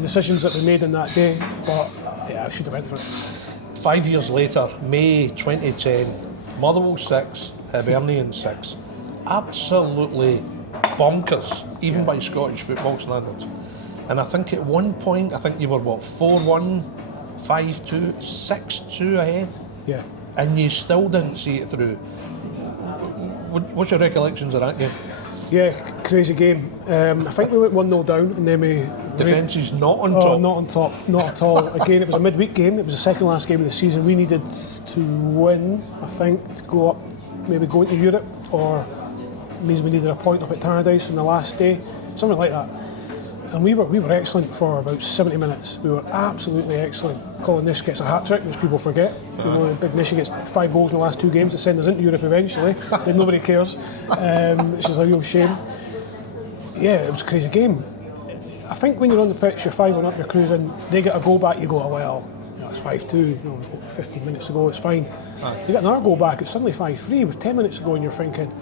decisions that were made in that day, but yeah, I should have went for it. 5 years later, May 2010, Motherwell 6, Hibernian 6. Absolutely bonkers, even by Scottish football standards. And I think at one point, you were 4-1, 5-2, 6-2 ahead. Yeah. And you still didn't see it through. What's your recollections of that game? Yeah, crazy game. I think we went 1-0 down, and then we... Defence is not on top. Not on top, not at all. Again, it was a midweek game. It was the second last game of the season. We needed to win, I think, to go up, maybe go into Europe, or it means we needed a point up at Tannadice on the last day, something like that. And we were excellent for about 70 minutes. We were absolutely excellent. Colin Nish gets a hat-trick, which people forget. Big Nish gets 5 goals in the last 2 games to send us into Europe eventually. Then nobody cares, which is a real shame. Yeah, it was a crazy game. I think when you're on the pitch, you're 5-1 up, you're cruising, they get a goal back, you go, oh, well, it's 5-2, we've got 15 minutes to go, it's fine. You get another goal back, it's suddenly 5-3 with 10 minutes to go, and you're thinking,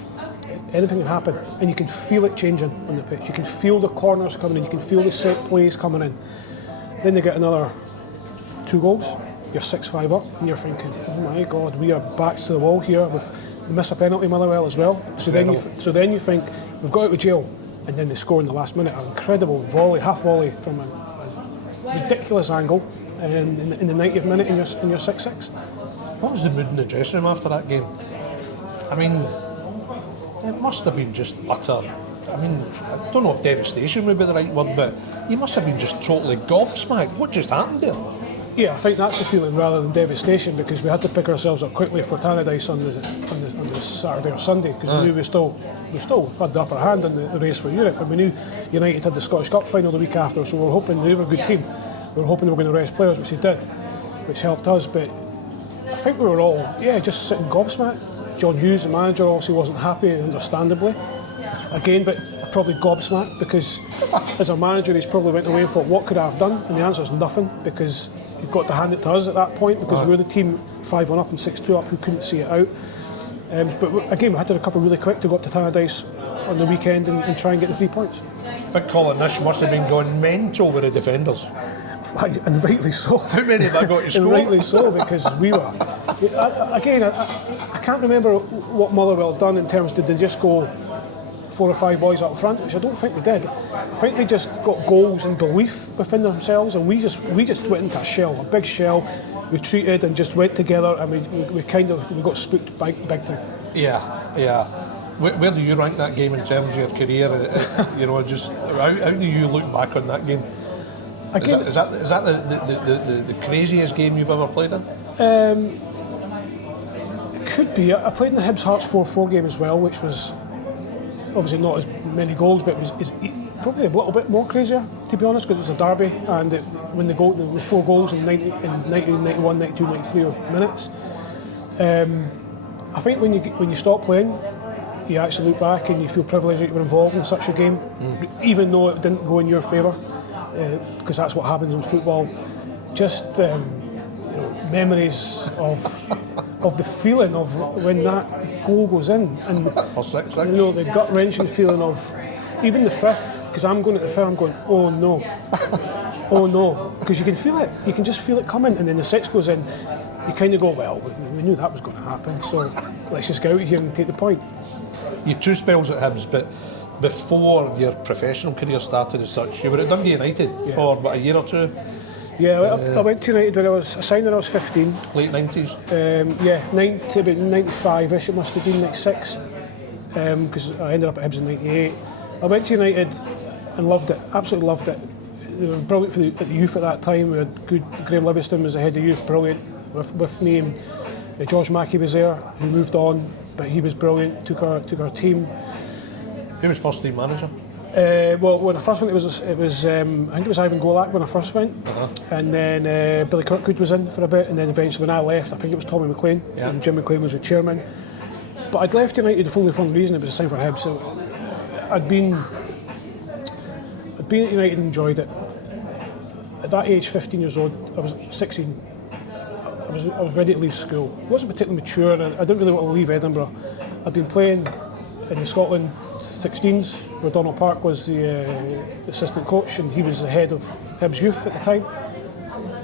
anything can happen, and you can feel it changing on the pitch. You can feel the corners coming in, you can feel the set plays coming in. Then they get another 2 goals, you're 6-5 up, and you're thinking, oh my God, we are backs to the wall here. We miss a penalty, Motherwell, as well. So then you think, we've got out of jail, and then they score in the last minute, an incredible volley, half volley from a ridiculous angle, and in the 90th minute, and you're 6-6. What was the mood in the dressing room after that game? I mean, it must have been just utter. I mean, I don't know if devastation would be the right word, but you must have been just totally gobsmacked. What just happened there? Yeah, I think that's the feeling rather than devastation, because we had to pick ourselves up quickly for Tannadice on the Saturday or Sunday, because we knew we still had the upper hand in the race for Europe, and we knew United had the Scottish Cup final the week after, so we were hoping they were a good team. We were hoping they were going to rest players, which they did, which helped us. But I think we were all just sitting gobsmacked. John Hughes, the manager, obviously wasn't happy, understandably. Again, but probably gobsmacked, because as a manager he's probably went away and thought, what could I have done? And the answer is nothing, because you've got to hand it to us at that point, because we were the team 5-1 up and 6-2 up who couldn't see it out. But again, we had to recover really quick to go up to Tannadice on the weekend and try and get the 3 points. But Colin Nish must have been going mental with the defenders. And rightly so. How many have I got to score? And rightly so, because we were... I can't remember what Motherwell done in terms, did they just go 4 or 5 boys up front, which I don't think they did. I think they just got goals and belief within themselves, and we just went into a big shell, retreated and just went together, and we got spooked big time. Yeah. Where do you rank that game in terms of your career? Just how do you look back on that game? Again, is that the craziest game you've ever played in? It could be. I played in the Hibs Hearts 4-4 game as well, which was obviously not as many goals, but it was probably a little bit more crazier, to be honest, because it was a derby, and when the 4 goals in 90, 91, 92, 93 minutes. I think when you stop playing, you actually look back and you feel privileged that you were involved in such a game, even though it didn't go in your favour, because that's what happens in football. Just memories of the feeling of when that goal goes in, and the gut-wrenching feeling of even the 5th, because I'm going at the 5th, I'm going, oh no, oh no, because you can feel it, you can just feel it coming, and then the 6th goes in, you kind of go, well, we knew that was going to happen, so let's just get out of here and take the point. You had 2 spells at Hibs, but before your professional career started as such, you were at Dundee United for about a year or 2. Yeah, I went to United when I signed when I was 15. Late 90s? Yeah, about 95ish, it must have been 96, because I ended up at Hibs in 98. I went to United and loved it, absolutely loved it. They were brilliant for the youth at that time. We had good, Graham Livingston was the head of youth, brilliant with me. And George Mackey was there, who moved on, but he was brilliant, took our team. Who was first team manager? Well, when I first went, I think it was Ivan Golak when I first went, and then Billy Kirkwood was in for a bit, and then eventually when I left, I think it was Tommy McLean, and Jim McLean was the chairman. But I'd left United for only one reason: it was a sign for Hibs. So I'd been at United and enjoyed it. At that age, 15 years old, I was 16. I was ready to leave school. I wasn't particularly mature, and I didn't really want to leave Edinburgh. I'd been playing in the Scotland 16s, where Donald Park was the assistant coach, and he was the head of Hibs Youth at the time.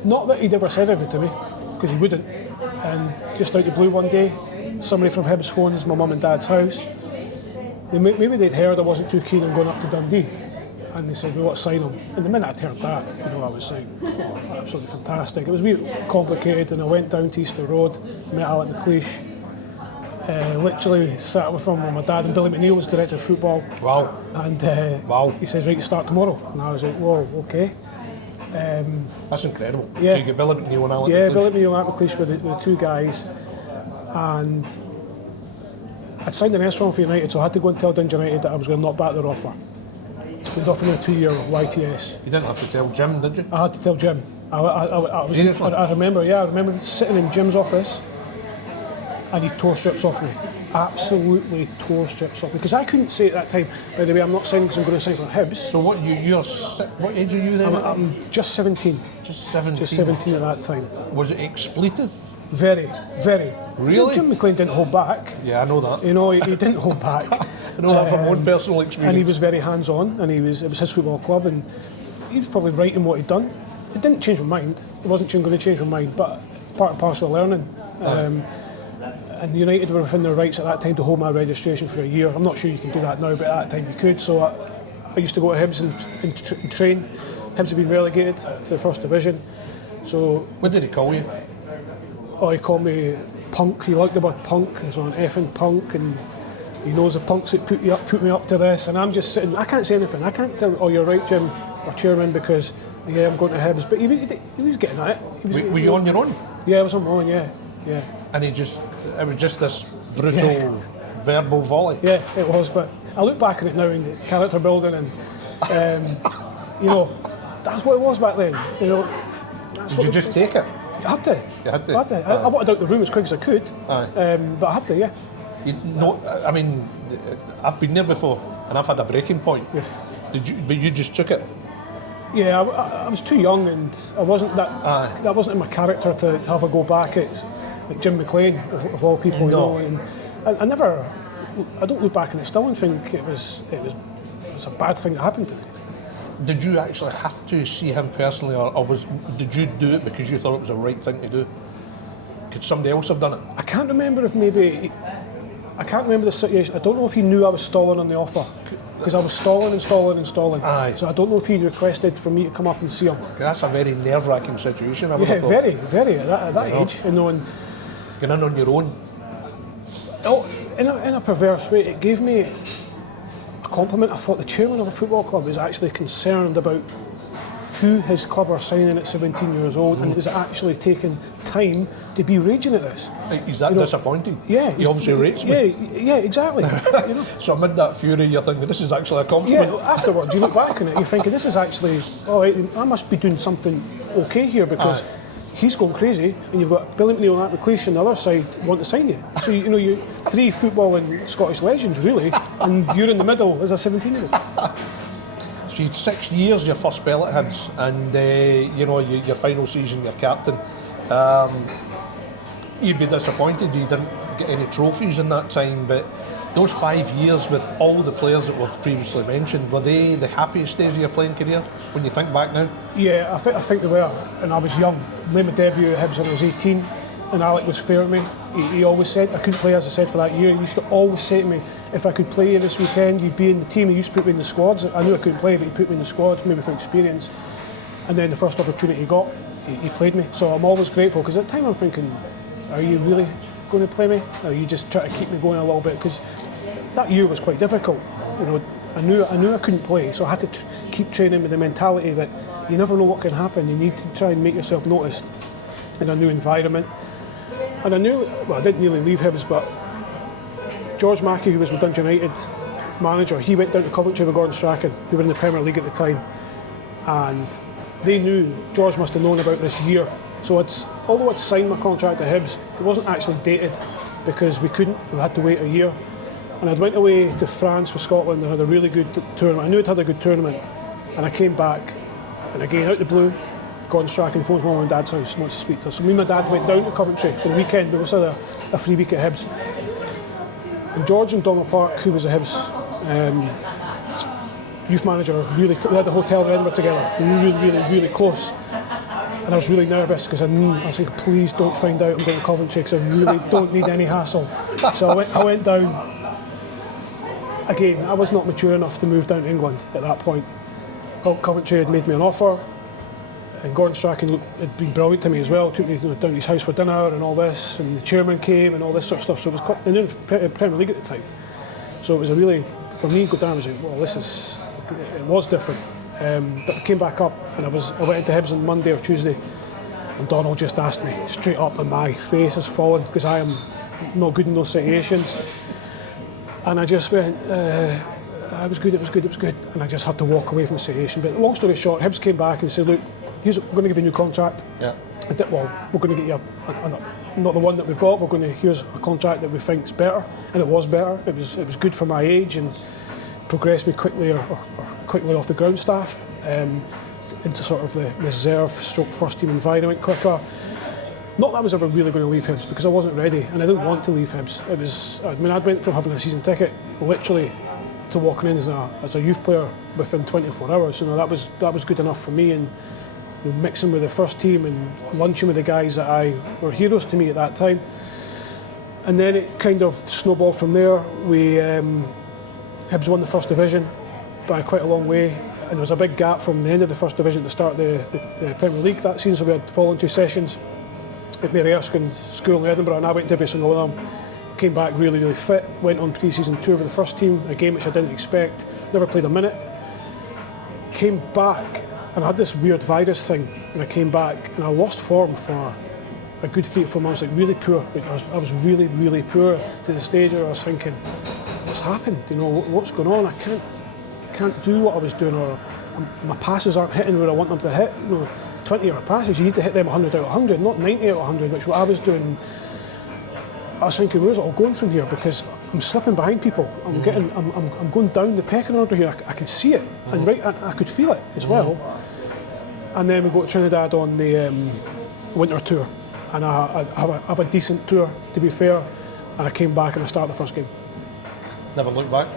Not that he'd ever said anything to me, because he wouldn't. And just out of the blue one day, somebody from Hibs phones my mum and dad's house. Maybe they'd heard I wasn't too keen on going up to Dundee, and they said, we want to sign him. And the minute I'd heard that, I was like, oh, absolutely fantastic. It was a wee complicated, and I went down to Easter Road, met Alec McLeish, literally sat with him and my dad, and Billy McNeil was director of football. Wow. And wow. He says, right, you start tomorrow. And I was like, whoa, okay. That's incredible. Yeah. So you get Billy McNeil and Alec Yeah, McLeish. Billy McNeil and Alec McLeish were the two guys. And I'd signed an S-ROM for United, so I had to go and tell Dundee United that I was going to knock back their offer. They'd offered me a 2-year YTS. You didn't have to tell Jim, did you? I had to tell Jim. Seriously? I remember sitting in Jim's office, and he tore strips off me. Absolutely tore strips off me. Because I couldn't say at that time, by the way, I'm not signing because I'm going to sign for Hibs. So what age are you then? I'm just 17. Just 17? Just 17 at that time. Was it expletive? Very, very. Really? Jim McLean didn't hold back. Yeah, I know that. He didn't hold back. I know that from my own personal experience. And he was very hands-on, and it was his football club, and he was probably right in what he'd done. It didn't change my mind. It wasn't going to change my mind, but part and parcel of learning. And United were within their rights at that time to hold my registration for a year. I'm not sure you can do that now, but at that time you could. So I used to go to Hibs and train. Hibs had been relegated to the first division. So what did he call you? Oh, he called me punk. He liked the word punk. He's on effing punk, and he knows the punks that put me up to this. And I'm just sitting. I can't say anything. I can't tell. Oh, you're right, Jim, or chairman, because yeah, I'm going to Hibs. But he was getting at it. Were you on your own? Yeah, I was on my own. Yeah. And it was just this brutal verbal volley. Yeah, it was. But I look back at it now in the character building, and that's what it was back then. Did you just take it? I had to. You had to? I wanted out the room as quick as I could. But I had to, yeah. I mean, I've been there before, and I've had a breaking point. Yeah. But you just took it? Yeah, I was too young, and I wasn't that wasn't in my character to have a go back at like Jim McLean of all people. No. And I don't look back on it still and think it was a bad thing that happened to me. Did you actually have to see him personally, or did you do it because you thought it was the right thing to do? Could somebody else have done it? I can't remember the situation. I don't know if he knew I was stalling on the offer, because I was stalling. Aye. So I don't know if he requested for me to come up and see him. That's a very nerve-wracking situation, I would have thought. Very, very at that age. And going in on your own. Oh, in a perverse way, it gave me a compliment. I thought the chairman of a football club was actually concerned about who his club are signing at 17 years old, and is actually taking time to be raging at this. Is that disappointing? Yeah. He obviously rates me. Yeah, exactly. So amid that fury, you're thinking, this is actually a compliment? Yeah, afterwards, you look back on it, you're thinking, this is actually, all right, I must be doing something okay here, because he's going crazy, and you've got Billy McNeil and Alec McLeish on the other side want to sign you. So, you're three football and Scottish legends, really, and you're in the middle as a 17-year-old. So you had 6 years, your first spell at Hibs, and your final season, your captain. You'd be disappointed you didn't get any trophies in that time, but those 5 years with all the players that we've previously mentioned, were they the happiest days of your playing career when you think back now? Yeah, I think they were, and I was young. I made my debut at Hibs when I was 18, and Alec was fair to me. He always said, I couldn't play, as I said, for that year. He used to always say to me, if I could play you this weekend, you'd be in the team. He used to put me in the squads. I knew I couldn't play, but he put me in the squads, maybe for experience. And then the first opportunity he got, he played me. So I'm always grateful, because at the time I'm thinking, are you really going to play me? Or are you just trying to keep me going a little bit? Because that year was quite difficult. You know, I knew I couldn't play, so I had to keep training with the mentality that you never know what can happen. You need to try and make yourself noticed in a new environment. And I knew, well, I didn't really leave Hibs, but George Mackey, who was with Dundee United's manager, he went down to Coventry with Gordon Strachan, who were in the Premier League at the time, and they knew George must have known about this year. So although I'd signed my contract at Hibs, it wasn't actually dated, because we had to wait a year. And I'd went away to France with Scotland and had a really good tournament. I knew I'd had a good tournament, and I came back, and again, out the blue, Gordon Strachan phones my mum and dad's house and wants to speak to us. So me and my dad went down to Coventry for the weekend. We also had a free week at Hibs. And George and Donald Park, who was a Hibs youth manager, we had the hotel in Edinburgh together. We were really close. And I was really nervous, because I was thinking, please don't find out I'm going to Coventry, because I really don't need any hassle. So I went down. Again, I was not mature enough to move down to England at that point. Coventry had made me an offer, and Gordon Strachan had been brilliant to me as well. Took me down to his house for dinner and all this, and the chairman came and all this sort of stuff. So it was they knew the Premier League at the time. So it was a really, for me, go down. I was like, well, it was different. But I came back up, and I went into Hibs on Monday or Tuesday, and Donald just asked me straight up, and my face has fallen, because I am not good in those situations. And I just went, it was good. And I just had to walk away from the situation. But long story short, Hibs came back and said, look, we're going to give you a new contract. Yeah. I did, well, we're going to get you not the one that we've got, here's a contract that we think is better. And it was better. It was good for my age, and progressed me quickly or quickly off the ground staff into sort of the reserve stroke first team environment quicker. Not that I was ever really going to leave Hibs, because I wasn't ready, and I didn't want to leave Hibs. I went from having a season ticket literally to walking in as a youth player within 24 hours. You know, that was good enough for me, and you know, mixing with the first team and lunching with the guys that were heroes to me at that time. And then it kind of snowballed from there. Hibs won the first division by quite a long way, and there was a big gap from the end of the first division to the start of the Premier League that season. So we had voluntary sessions at Mary Erskine School in Edinburgh, and I went to every single one of them. Came back really fit, went on pre-season tour with the first team, a game which I didn't expect, never played a minute. Came back, and I had this weird virus thing, and I came back and I lost form for a good 3 or 4 months, like really poor. I was really poor, to the stage where I was thinking, what's happened? You know, what's going on? I can't do what I was doing, or my passes aren't hitting where I want them to hit. You know, 20-yard passes, you need to hit them 100 out of 100, not 90 out of 100, which what I was doing. I was thinking, where's it all going from here? Because I'm slipping behind people. I'm going down the pecking order here. I can see it, and I could feel it as well. And then we go to Trinidad on the winter tour, and I have a decent tour, to be fair. And I came back and I started the first game. Never looked back?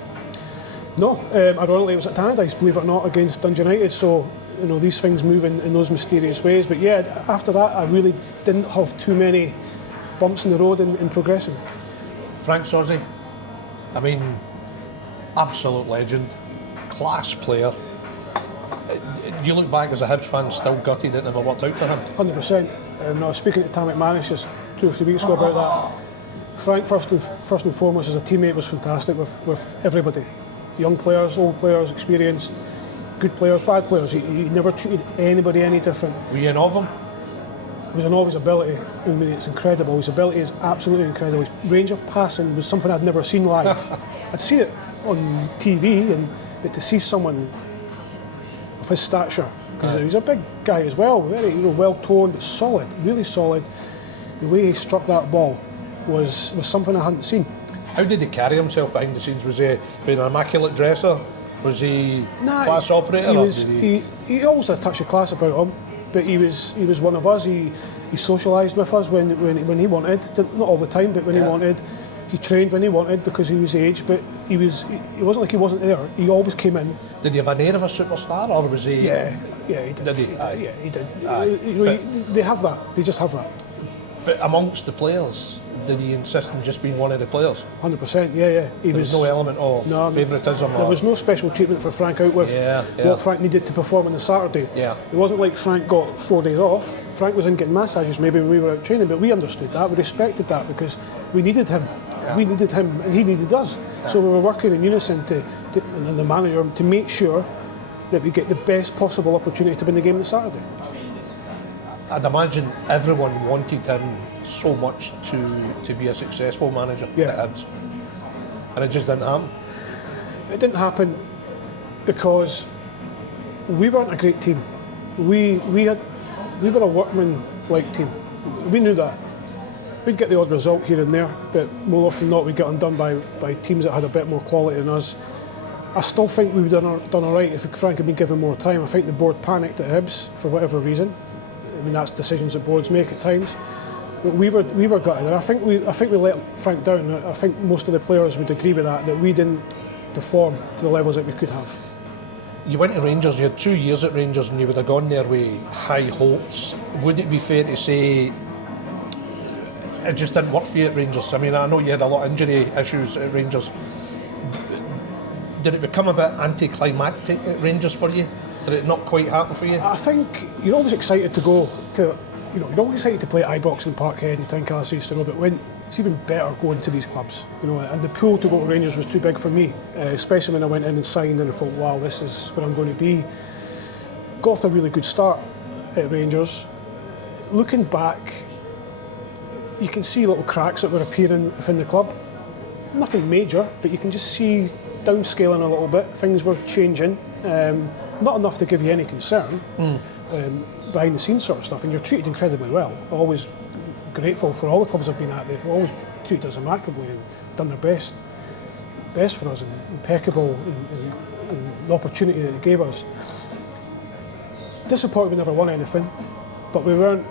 No, ironically it was at Tannadice, believe it or not, against Dundee United. So you know, these things move in those mysterious ways. But yeah, after that I really didn't have too many bumps in the road in progressing. Franck Sauzee, I mean, absolute legend, class player. You look back as a Hibs fan, still gutted it never worked out for him. 100%. I was speaking to Tam McManus just 2 or 3 weeks ago about that. Frank, first and foremost, as a teammate, was fantastic with everybody. Young players, old players, experienced, good players, bad players. He never treated anybody any different. Were you in awe of him? He was in awe of his ability. I mean, it's incredible. His ability is absolutely incredible. His range of passing was something I'd never seen live. I'd seen it on TV, but to see someone of his stature, because he's a big guy as well, very well-toned, but solid, really solid. The way he struck that ball was something I hadn't seen. How did he carry himself behind the scenes? Was he being an immaculate dresser? Was he class operator? He always had a touch of class about him, but he was one of us. He socialised with us when he wanted, not all the time, but when he wanted. He trained when he wanted because he was age, but it wasn't like he wasn't there. He always came in. Did he have an air of a superstar, or was he? Yeah, he did. Did he? Yeah, he did. They have that. They just have that. But amongst the players, did he insist on just being one of the players? 100%, yeah. There was no element of favouritism. There was no special treatment for Frank out with what Frank needed to perform on the Saturday. Yeah. It wasn't like Frank got 4 days off. Frank was in getting massages maybe when we were out training, but we understood that, we respected that because we needed him. Yeah. We needed him and he needed us. Yeah. So we were working in unison and the manager to make sure that we get the best possible opportunity to win the game on Saturday. I'd imagine everyone wanted him so much to be a successful manager at Hibs. And it just didn't happen. It didn't happen because we weren't a great team. We were a workman-like team. We knew that. We'd get the odd result here and there, but more often than not we'd get undone by teams that had a bit more quality than us. I still think we would have done all right if Frank had been given more time. I think the board panicked at Hibs for whatever reason. I mean, that's decisions that boards make at times. But we were gutted, and I think we let Frank down. I think most of the players would agree with that we didn't perform to the levels that we could have. You went to Rangers, you had 2 years at Rangers and you would have gone there with high hopes. Would it be fair to say it just didn't work for you at Rangers? I mean, I know you had a lot of injury issues at Rangers. Did it become a bit anticlimactic at Rangers for you? Did it not quite happen for you? I think you're always excited to go to, you're always excited to play at Ibrox and Parkhead and Tynecastle East, but it's even better going to these clubs, and the pool to go to Rangers was too big for me, especially when I went in and signed and I thought, wow, this is where I'm going to be. Got off to a really good start at Rangers. Looking back, you can see little cracks that were appearing within the club. Nothing major, but you can just see downscaling a little bit. Things were changing. Not enough to give you any concern, behind the scenes sort of stuff, and you're treated incredibly well. Always grateful for all the clubs I've been at. They've always treated us immaculately and done their best for us, and impeccable and the opportunity that they gave us. Disappointed we never won anything, but we weren't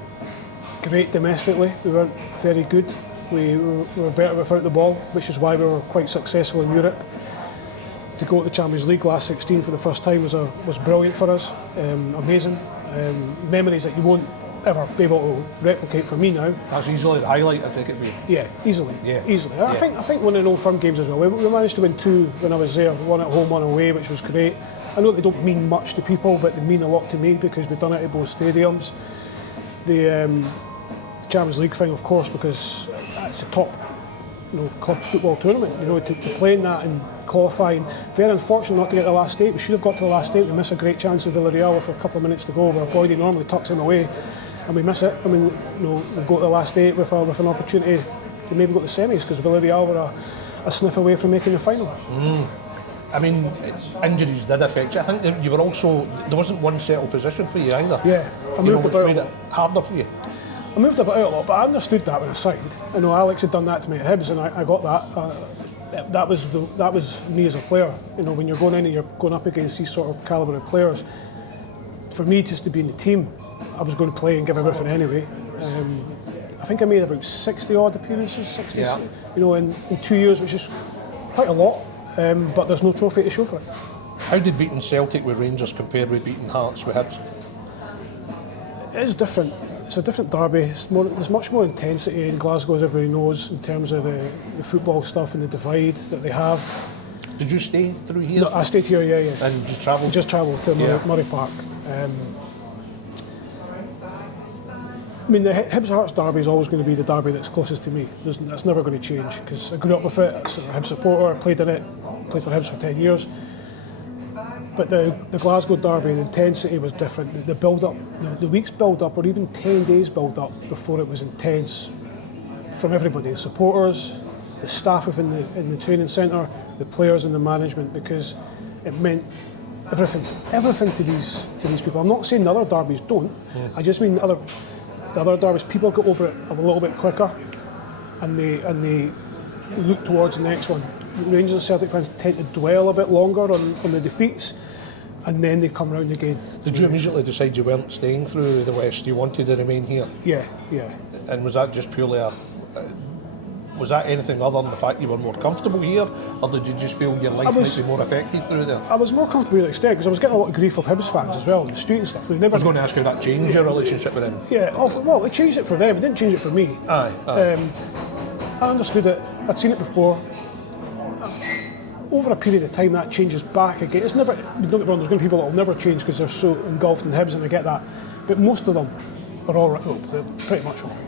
great domestically. We weren't very good. We were better without the ball, which is why we were quite successful in Europe. To go to the Champions League last 16 for the first time was brilliant for us, amazing. Memories that you won't ever be able to replicate for me now. That's easily the highlight, I take it for you. Yeah, easily. Easily. Yeah. I think one of the Old Firm games as well. We managed to win 2 when I was there, 1 at home, 1 away, which was great. I know they don't mean much to people, but they mean a lot to me because we've done it at both stadiums. The Champions League thing, of course, because it's a top club football tournament. To play in that and qualifying. Very unfortunate not to get the last 8. We should have got to the last 8. We miss a great chance of Villarreal with a couple of minutes to go, where Boydie normally tucks him away, and we miss it. I mean, we go to the last 8 with an opportunity to maybe go to the semis, because Villarreal were a sniff away from making the final. I mean, injuries did affect you. I think that you were also, there wasn't one settled position for you either. Yeah, I moved about which made it harder for you. I moved about a lot, but I understood that when I signed. I know Alex had done that to me at Hibs, and I got that. That was me as a player. When you're going in and you're going up against these sort of calibre of players, for me just to be in the team, I was going to play and give everything anyway. I think I made about 60 odd appearances, 60, in 2 years, which is quite a lot. But there's no trophy to show for it. How did beating Celtic with Rangers compare with beating Hearts with Hibs? It is different. It's a different derby. There's much more intensity in Glasgow, as everybody knows, in terms of the football stuff and the divide that they have. Did you stay through here? No, I stayed here, yeah. And just travelled? Just travelled to Murray Park. I mean, the Hibs Hearts derby is always going to be the derby that's closest to me. That's never going to change, because I grew up with it. I'm a Hibs supporter. I played in it. Played for Hibs for 10 years. But the Glasgow derby, the intensity was different. The build-up, the week's build-up, or even 10 days build-up before it was intense from everybody, the supporters, the staff within the training centre, the players and the management, because it meant everything to these people. I'm not saying the other derbies don't. I just mean the other derbies, people get over it a little bit quicker, and they look towards the next one. Rangers and Celtic fans tend to dwell a bit longer on the defeats, and then they come round again. Did you immediately decide you weren't staying through the West? You wanted to remain here? Yeah. And was that just purely was that anything other than the fact you were more comfortable here, or did you just feel your life might be more effective through there? I was more comfortable with extent because I was getting a lot of grief of Hibs fans as well in the street and stuff. I was going to ask you, that changed your relationship with them? Yeah, well, it changed it for them. It didn't change it for me. Aye. I understood it. I'd seen it before. Over a period of time, that changes back again. It's never. Don't get me wrong. There's going to be people that will never change because they're so engulfed in Hibs, and I get that. But most of them are all right. Well, they're pretty much all right.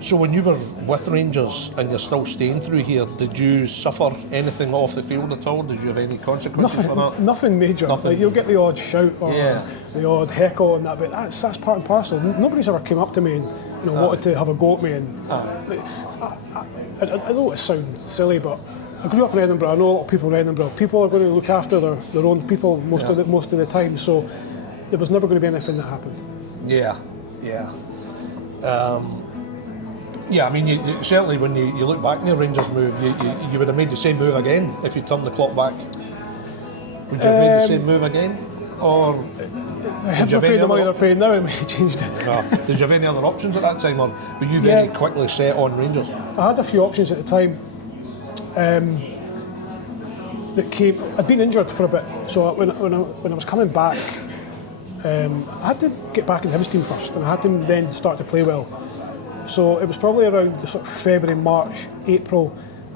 So when you were with Rangers and you're still staying through here, did you suffer anything off the field at all? Did you have any consequences for that? Nothing major. Nothing. Like, you'll get the odd shout or the odd heckle and that, but that's part and parcel. Nobody's ever came up to me and wanted to have a go at me. And I know it sounds silly, but I grew up in Edinburgh. I know a lot of people in Edinburgh. People are going to look after their own people most of the time. So there was never going to be anything that happened. Yeah. Yeah, I mean, you certainly when you look back on your Rangers move, you would have made the same move again if you turned the clock back. Would you have made the same move again? Or Hibs are paying the money they're paying now, it may have changed it. No. Did you have any other options at that time, or were you very quickly set on Rangers? I had a few options at the time that came. I'd been injured for a bit, so when I was coming back, I had to get back in the Hibs team first, and I had to then start to play well. So it was probably around the sort of February, March, April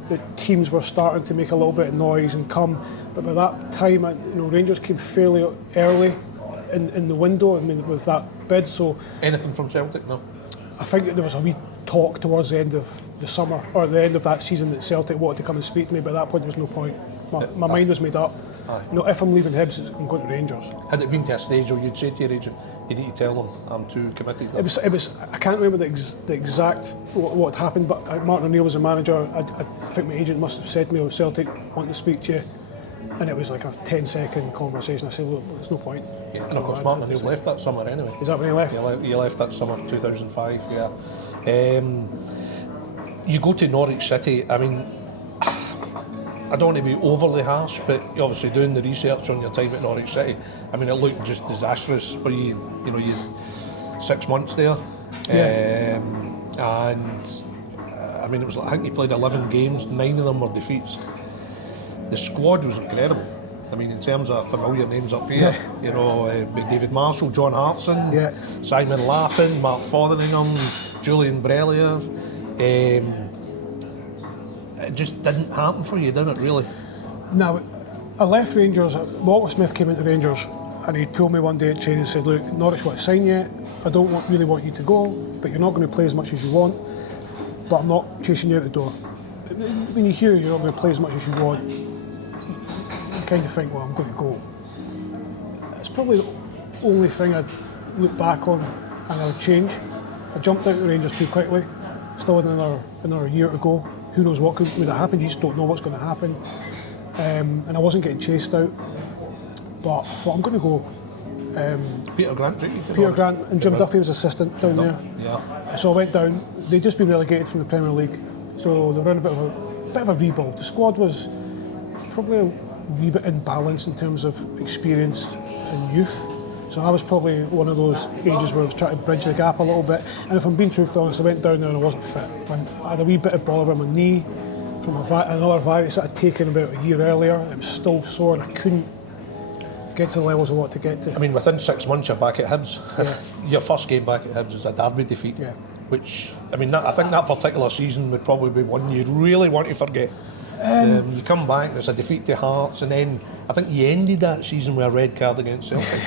that teams were starting to make a little bit of noise and come. But by that time, Rangers came fairly early in the window. I mean, with that bid. So anything from Celtic? No. I think there was a wee talk towards the end of the summer or the end of that season that Celtic wanted to come and speak to me. But at that point, there was no point. My mind was made up. If I'm leaving Hibs, I'm going to Rangers. Had it been to a stage where you'd say to your agent, you need to tell them I'm too committed? It was. I can't remember the exact what had happened, but Martin O'Neill was the manager. I think my agent must have said to me, "Oh, Celtic want to speak to you," and it was like a 10-second conversation. I said, "Look, there's no point." Yeah, and of course Martin O'Neill left that summer anyway. Is that when he left? He left that summer 2005. Yeah. You go to Norwich City. I mean, I don't want to be overly harsh, but obviously doing the research on your time at Norwich City, I mean, it looked just disastrous for you. You 6 months there, and I mean, it was. I think you played 11 games, 9 of them were defeats. The squad was incredible. I mean, in terms of familiar names up here, David Marshall, John Hartson, Simon Lappin, Mark Fotheringham, Julian Brellier. It just didn't happen for you, did it, really? No, I left Rangers. Walter Smith came into Rangers and he pulled me one day at training and said, "Look, Norwich want to sign you. I don't really want you to go, but you're not going to play as much as you want, but I'm not chasing you out the door." When you hear you're not going to play as much as you want, you kind of think, well, I'm going to go. It's probably the only thing I'd look back on and I would change. I jumped out of Rangers too quickly. Still another year to go. Who knows what would have happened? You just don't know what's going to happen. And I wasn't getting chased out. But I thought, I'm going to go. Peter Grant, Peter Grant and Jim Duffy was assistant down there. Yeah. So I went down. They'd just been relegated from the Premier League, so they were in a bit of a rebuild. The squad was probably a wee bit imbalanced in terms of experience and youth. So I was probably one of those ages where I was trying to bridge the gap a little bit. And if I'm being truthful honest, I went down there and I wasn't fit. I had a wee bit of bother with my knee from another virus that I'd taken about a year earlier. It was still sore and I couldn't get to the levels I wanted to get to. I mean, within 6 months you're back at Hibs. Your first game back at Hibs was a derby defeat. Yeah. Which, I mean, I think that particular season would probably be one you'd really want to forget. You come back, there's a defeat to Hearts, and then I think you ended that season with a red card against Celtic.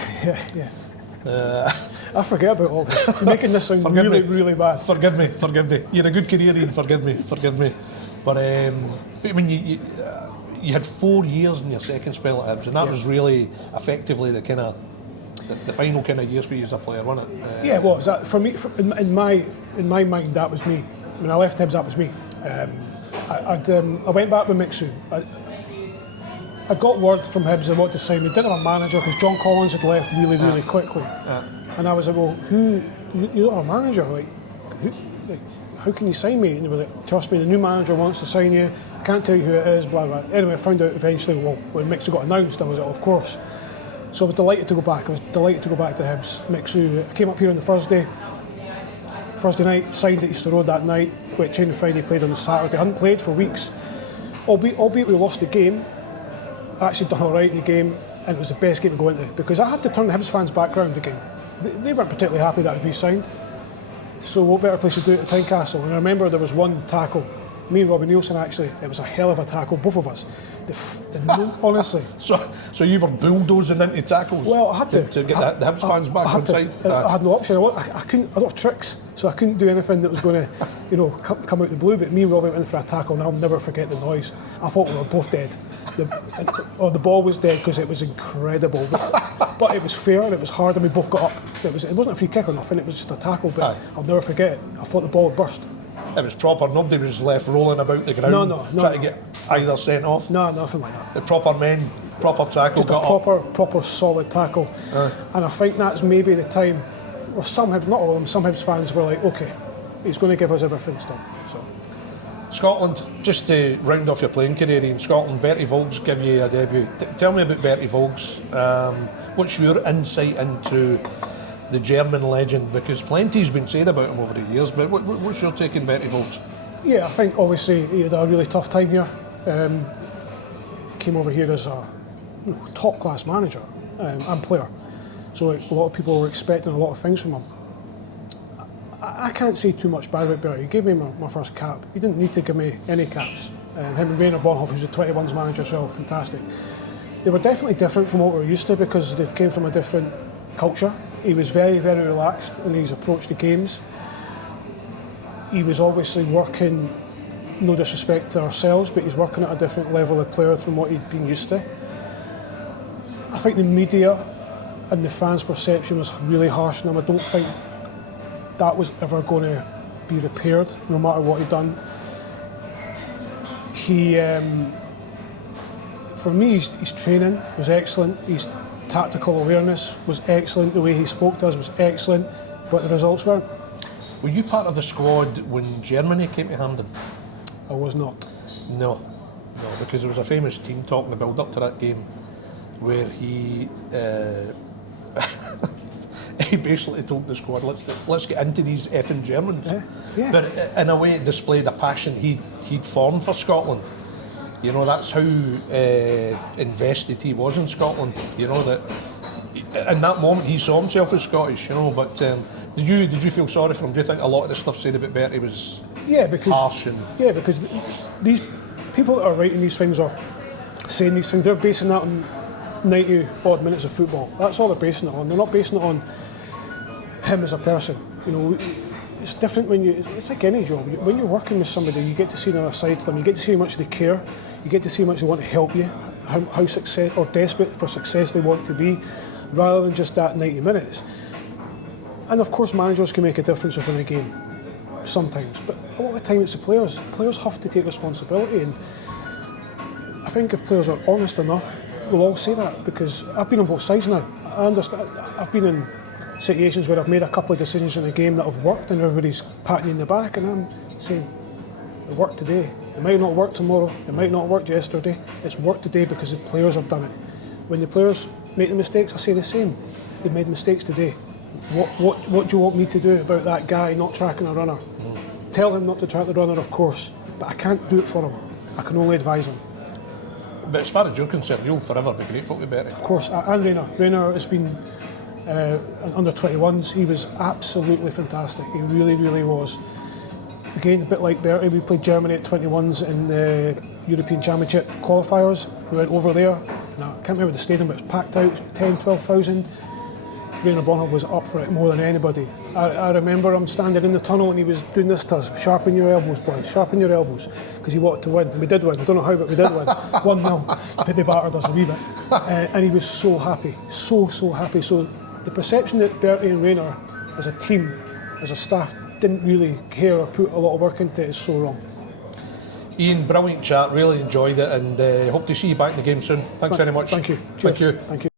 I forget about all this. You're making this sound really bad. Forgive me. You had a good career, Ian. Forgive me. But I mean, you had 4 years in your second spell at Hibs, and that was really effectively the kind of the final kind of years for you as a player, wasn't it? Well, that for me, in my mind, that was me. When I left Hibs, that was me. I went back with Mixu. I got word from Hibs they wanted to sign me. Didn't have a manager because John Collins had left really quickly. And I was like, well, you don't have a manager? How can you sign me? And they were like, trust me, the new manager wants to sign you. I can't tell you who it is, blah, blah. Anyway, I found out eventually, when Mixu got announced, I was like, of course. So I was delighted to go back. I was delighted to go back to Hibs. Mixu, I came up here on the Thursday. Thursday night, signed at Easter Road that night, went training Friday, played on the Saturday. I hadn't played for weeks. Albeit we lost the game, I actually done all right in the game, and it was the best game to go into, because I had to turn the Hibs fans back round again. They weren't particularly happy that I'd re-signed. So what better place to do it at Tynecastle? And I remember there was one tackle, me and Robbie Nielsen actually, it was a hell of a tackle, both of us. Honestly. So you were bulldozing into tackles? Well, I had to get the Hibs fans back on side? I had no option. I couldn't. I don't have tricks, so I couldn't do anything that was going to, come out the blue. But me and Robbie went in for a tackle, and I'll never forget the noise. I thought we were both dead. The ball was dead because it was incredible, but it was fair and it was hard, and we both got up. It wasn't a free kick or nothing. It was just a tackle, but I'll never forget it. I thought the ball would burst. It was proper. Nobody was left rolling about the ground trying to get either sent off. No, nothing like that. The proper men, proper tackle. Just a proper solid tackle. And I think that's maybe the time where some Hibs, not all of them, some Hibs fans were like, okay, he's going to give us everything still. So. Scotland, just to round off your playing career in Scotland, Bertie Vogts give you a debut. Tell me about Bertie Vogts. What's your insight into the German legend? Because plenty's been said about him over the years, but what's your take on Bertie Vogts? Yeah, I think obviously he had a really tough time here. Came over here as a top class manager and player, so a lot of people were expecting a lot of things from him. I can't say too much bad about Bertie. He gave me my first cap. He didn't need to give me any caps. Him and Rainer Bonhoff, who's a 21s manager as well, fantastic. They were definitely different from what we're used to because they came from a different culture. He was very, very relaxed in his approach to games. He was obviously working, no disrespect to ourselves, but he's working at a different level of player from what he'd been used to. I think the media and the fans' perception was really harsh on him. I don't think that was ever going to be repaired, no matter what he'd done. For me, his training was excellent. His tactical awareness was excellent. The way he spoke to us was excellent, but the results weren't. Were you part of the squad when Germany came to Hampden? I was not. No, because there was a famous team talk in the build-up to that game where he he basically told the squad, let's get into these effing Germans. Yeah. But in a way it displayed a passion he'd formed for Scotland. You know, that's how invested he was in Scotland. You know, that in that moment he saw himself as Scottish, you know, but did you feel sorry for him? Do you think a lot of the stuff said about Bertie was harsh? Because these people that are writing these things or saying these things, they're basing that on 90 odd minutes of football. That's all they're basing it on. They're not basing it on him as a person. You know, it's different when it's like any job. When you're working with somebody, you get to see another side to them. You get to see how much they care. You get to see how much they want to help you, how success or desperate for success they want to be, rather than just that 90 minutes. And of course, managers can make a difference within a game, sometimes. But a lot of the time, it's the players. Players have to take responsibility, and I think if players are honest enough, we'll all say that, because I've been on both sides now. I understand. I've been in situations where I've made a couple of decisions in a game that have worked, and everybody's patting you in the back, and I'm saying, it worked today. It might not work tomorrow. It might not work yesterday. It's worked today because the players have done it. When the players make the mistakes, I say the same. They made mistakes today. What do you want me to do about that guy not tracking a runner? Tell him not to track the runner, of course, but I can't do it for him. I can only advise him. But as far as you're concerned, you'll forever be grateful to Bertie. Of course, and Rainer. Rainer has been under 21s. He was absolutely fantastic. He really, really was. Again, a bit like Bertie, we played Germany at 21s in the European Championship qualifiers. We went over there. Now, I can't remember the stadium, but it was packed out, 10, 12,000. Rainer Bonhoff was up for it more than anybody. I remember him standing in the tunnel and he was doing this to us, sharpen your elbows, boys, sharpen your elbows, because he wanted to win. And we did win, I don't know how, but we did win. 1-0, but they battered us a wee bit. And he was so happy, so happy. So the perception that Bertie and Rainer, as a team, as a staff, didn't really care or put a lot of work into it is so wrong. Ian, brilliant chat, really enjoyed it, and hope to see you back in the game soon. Thanks very much. Thank you. Cheers. Thank you.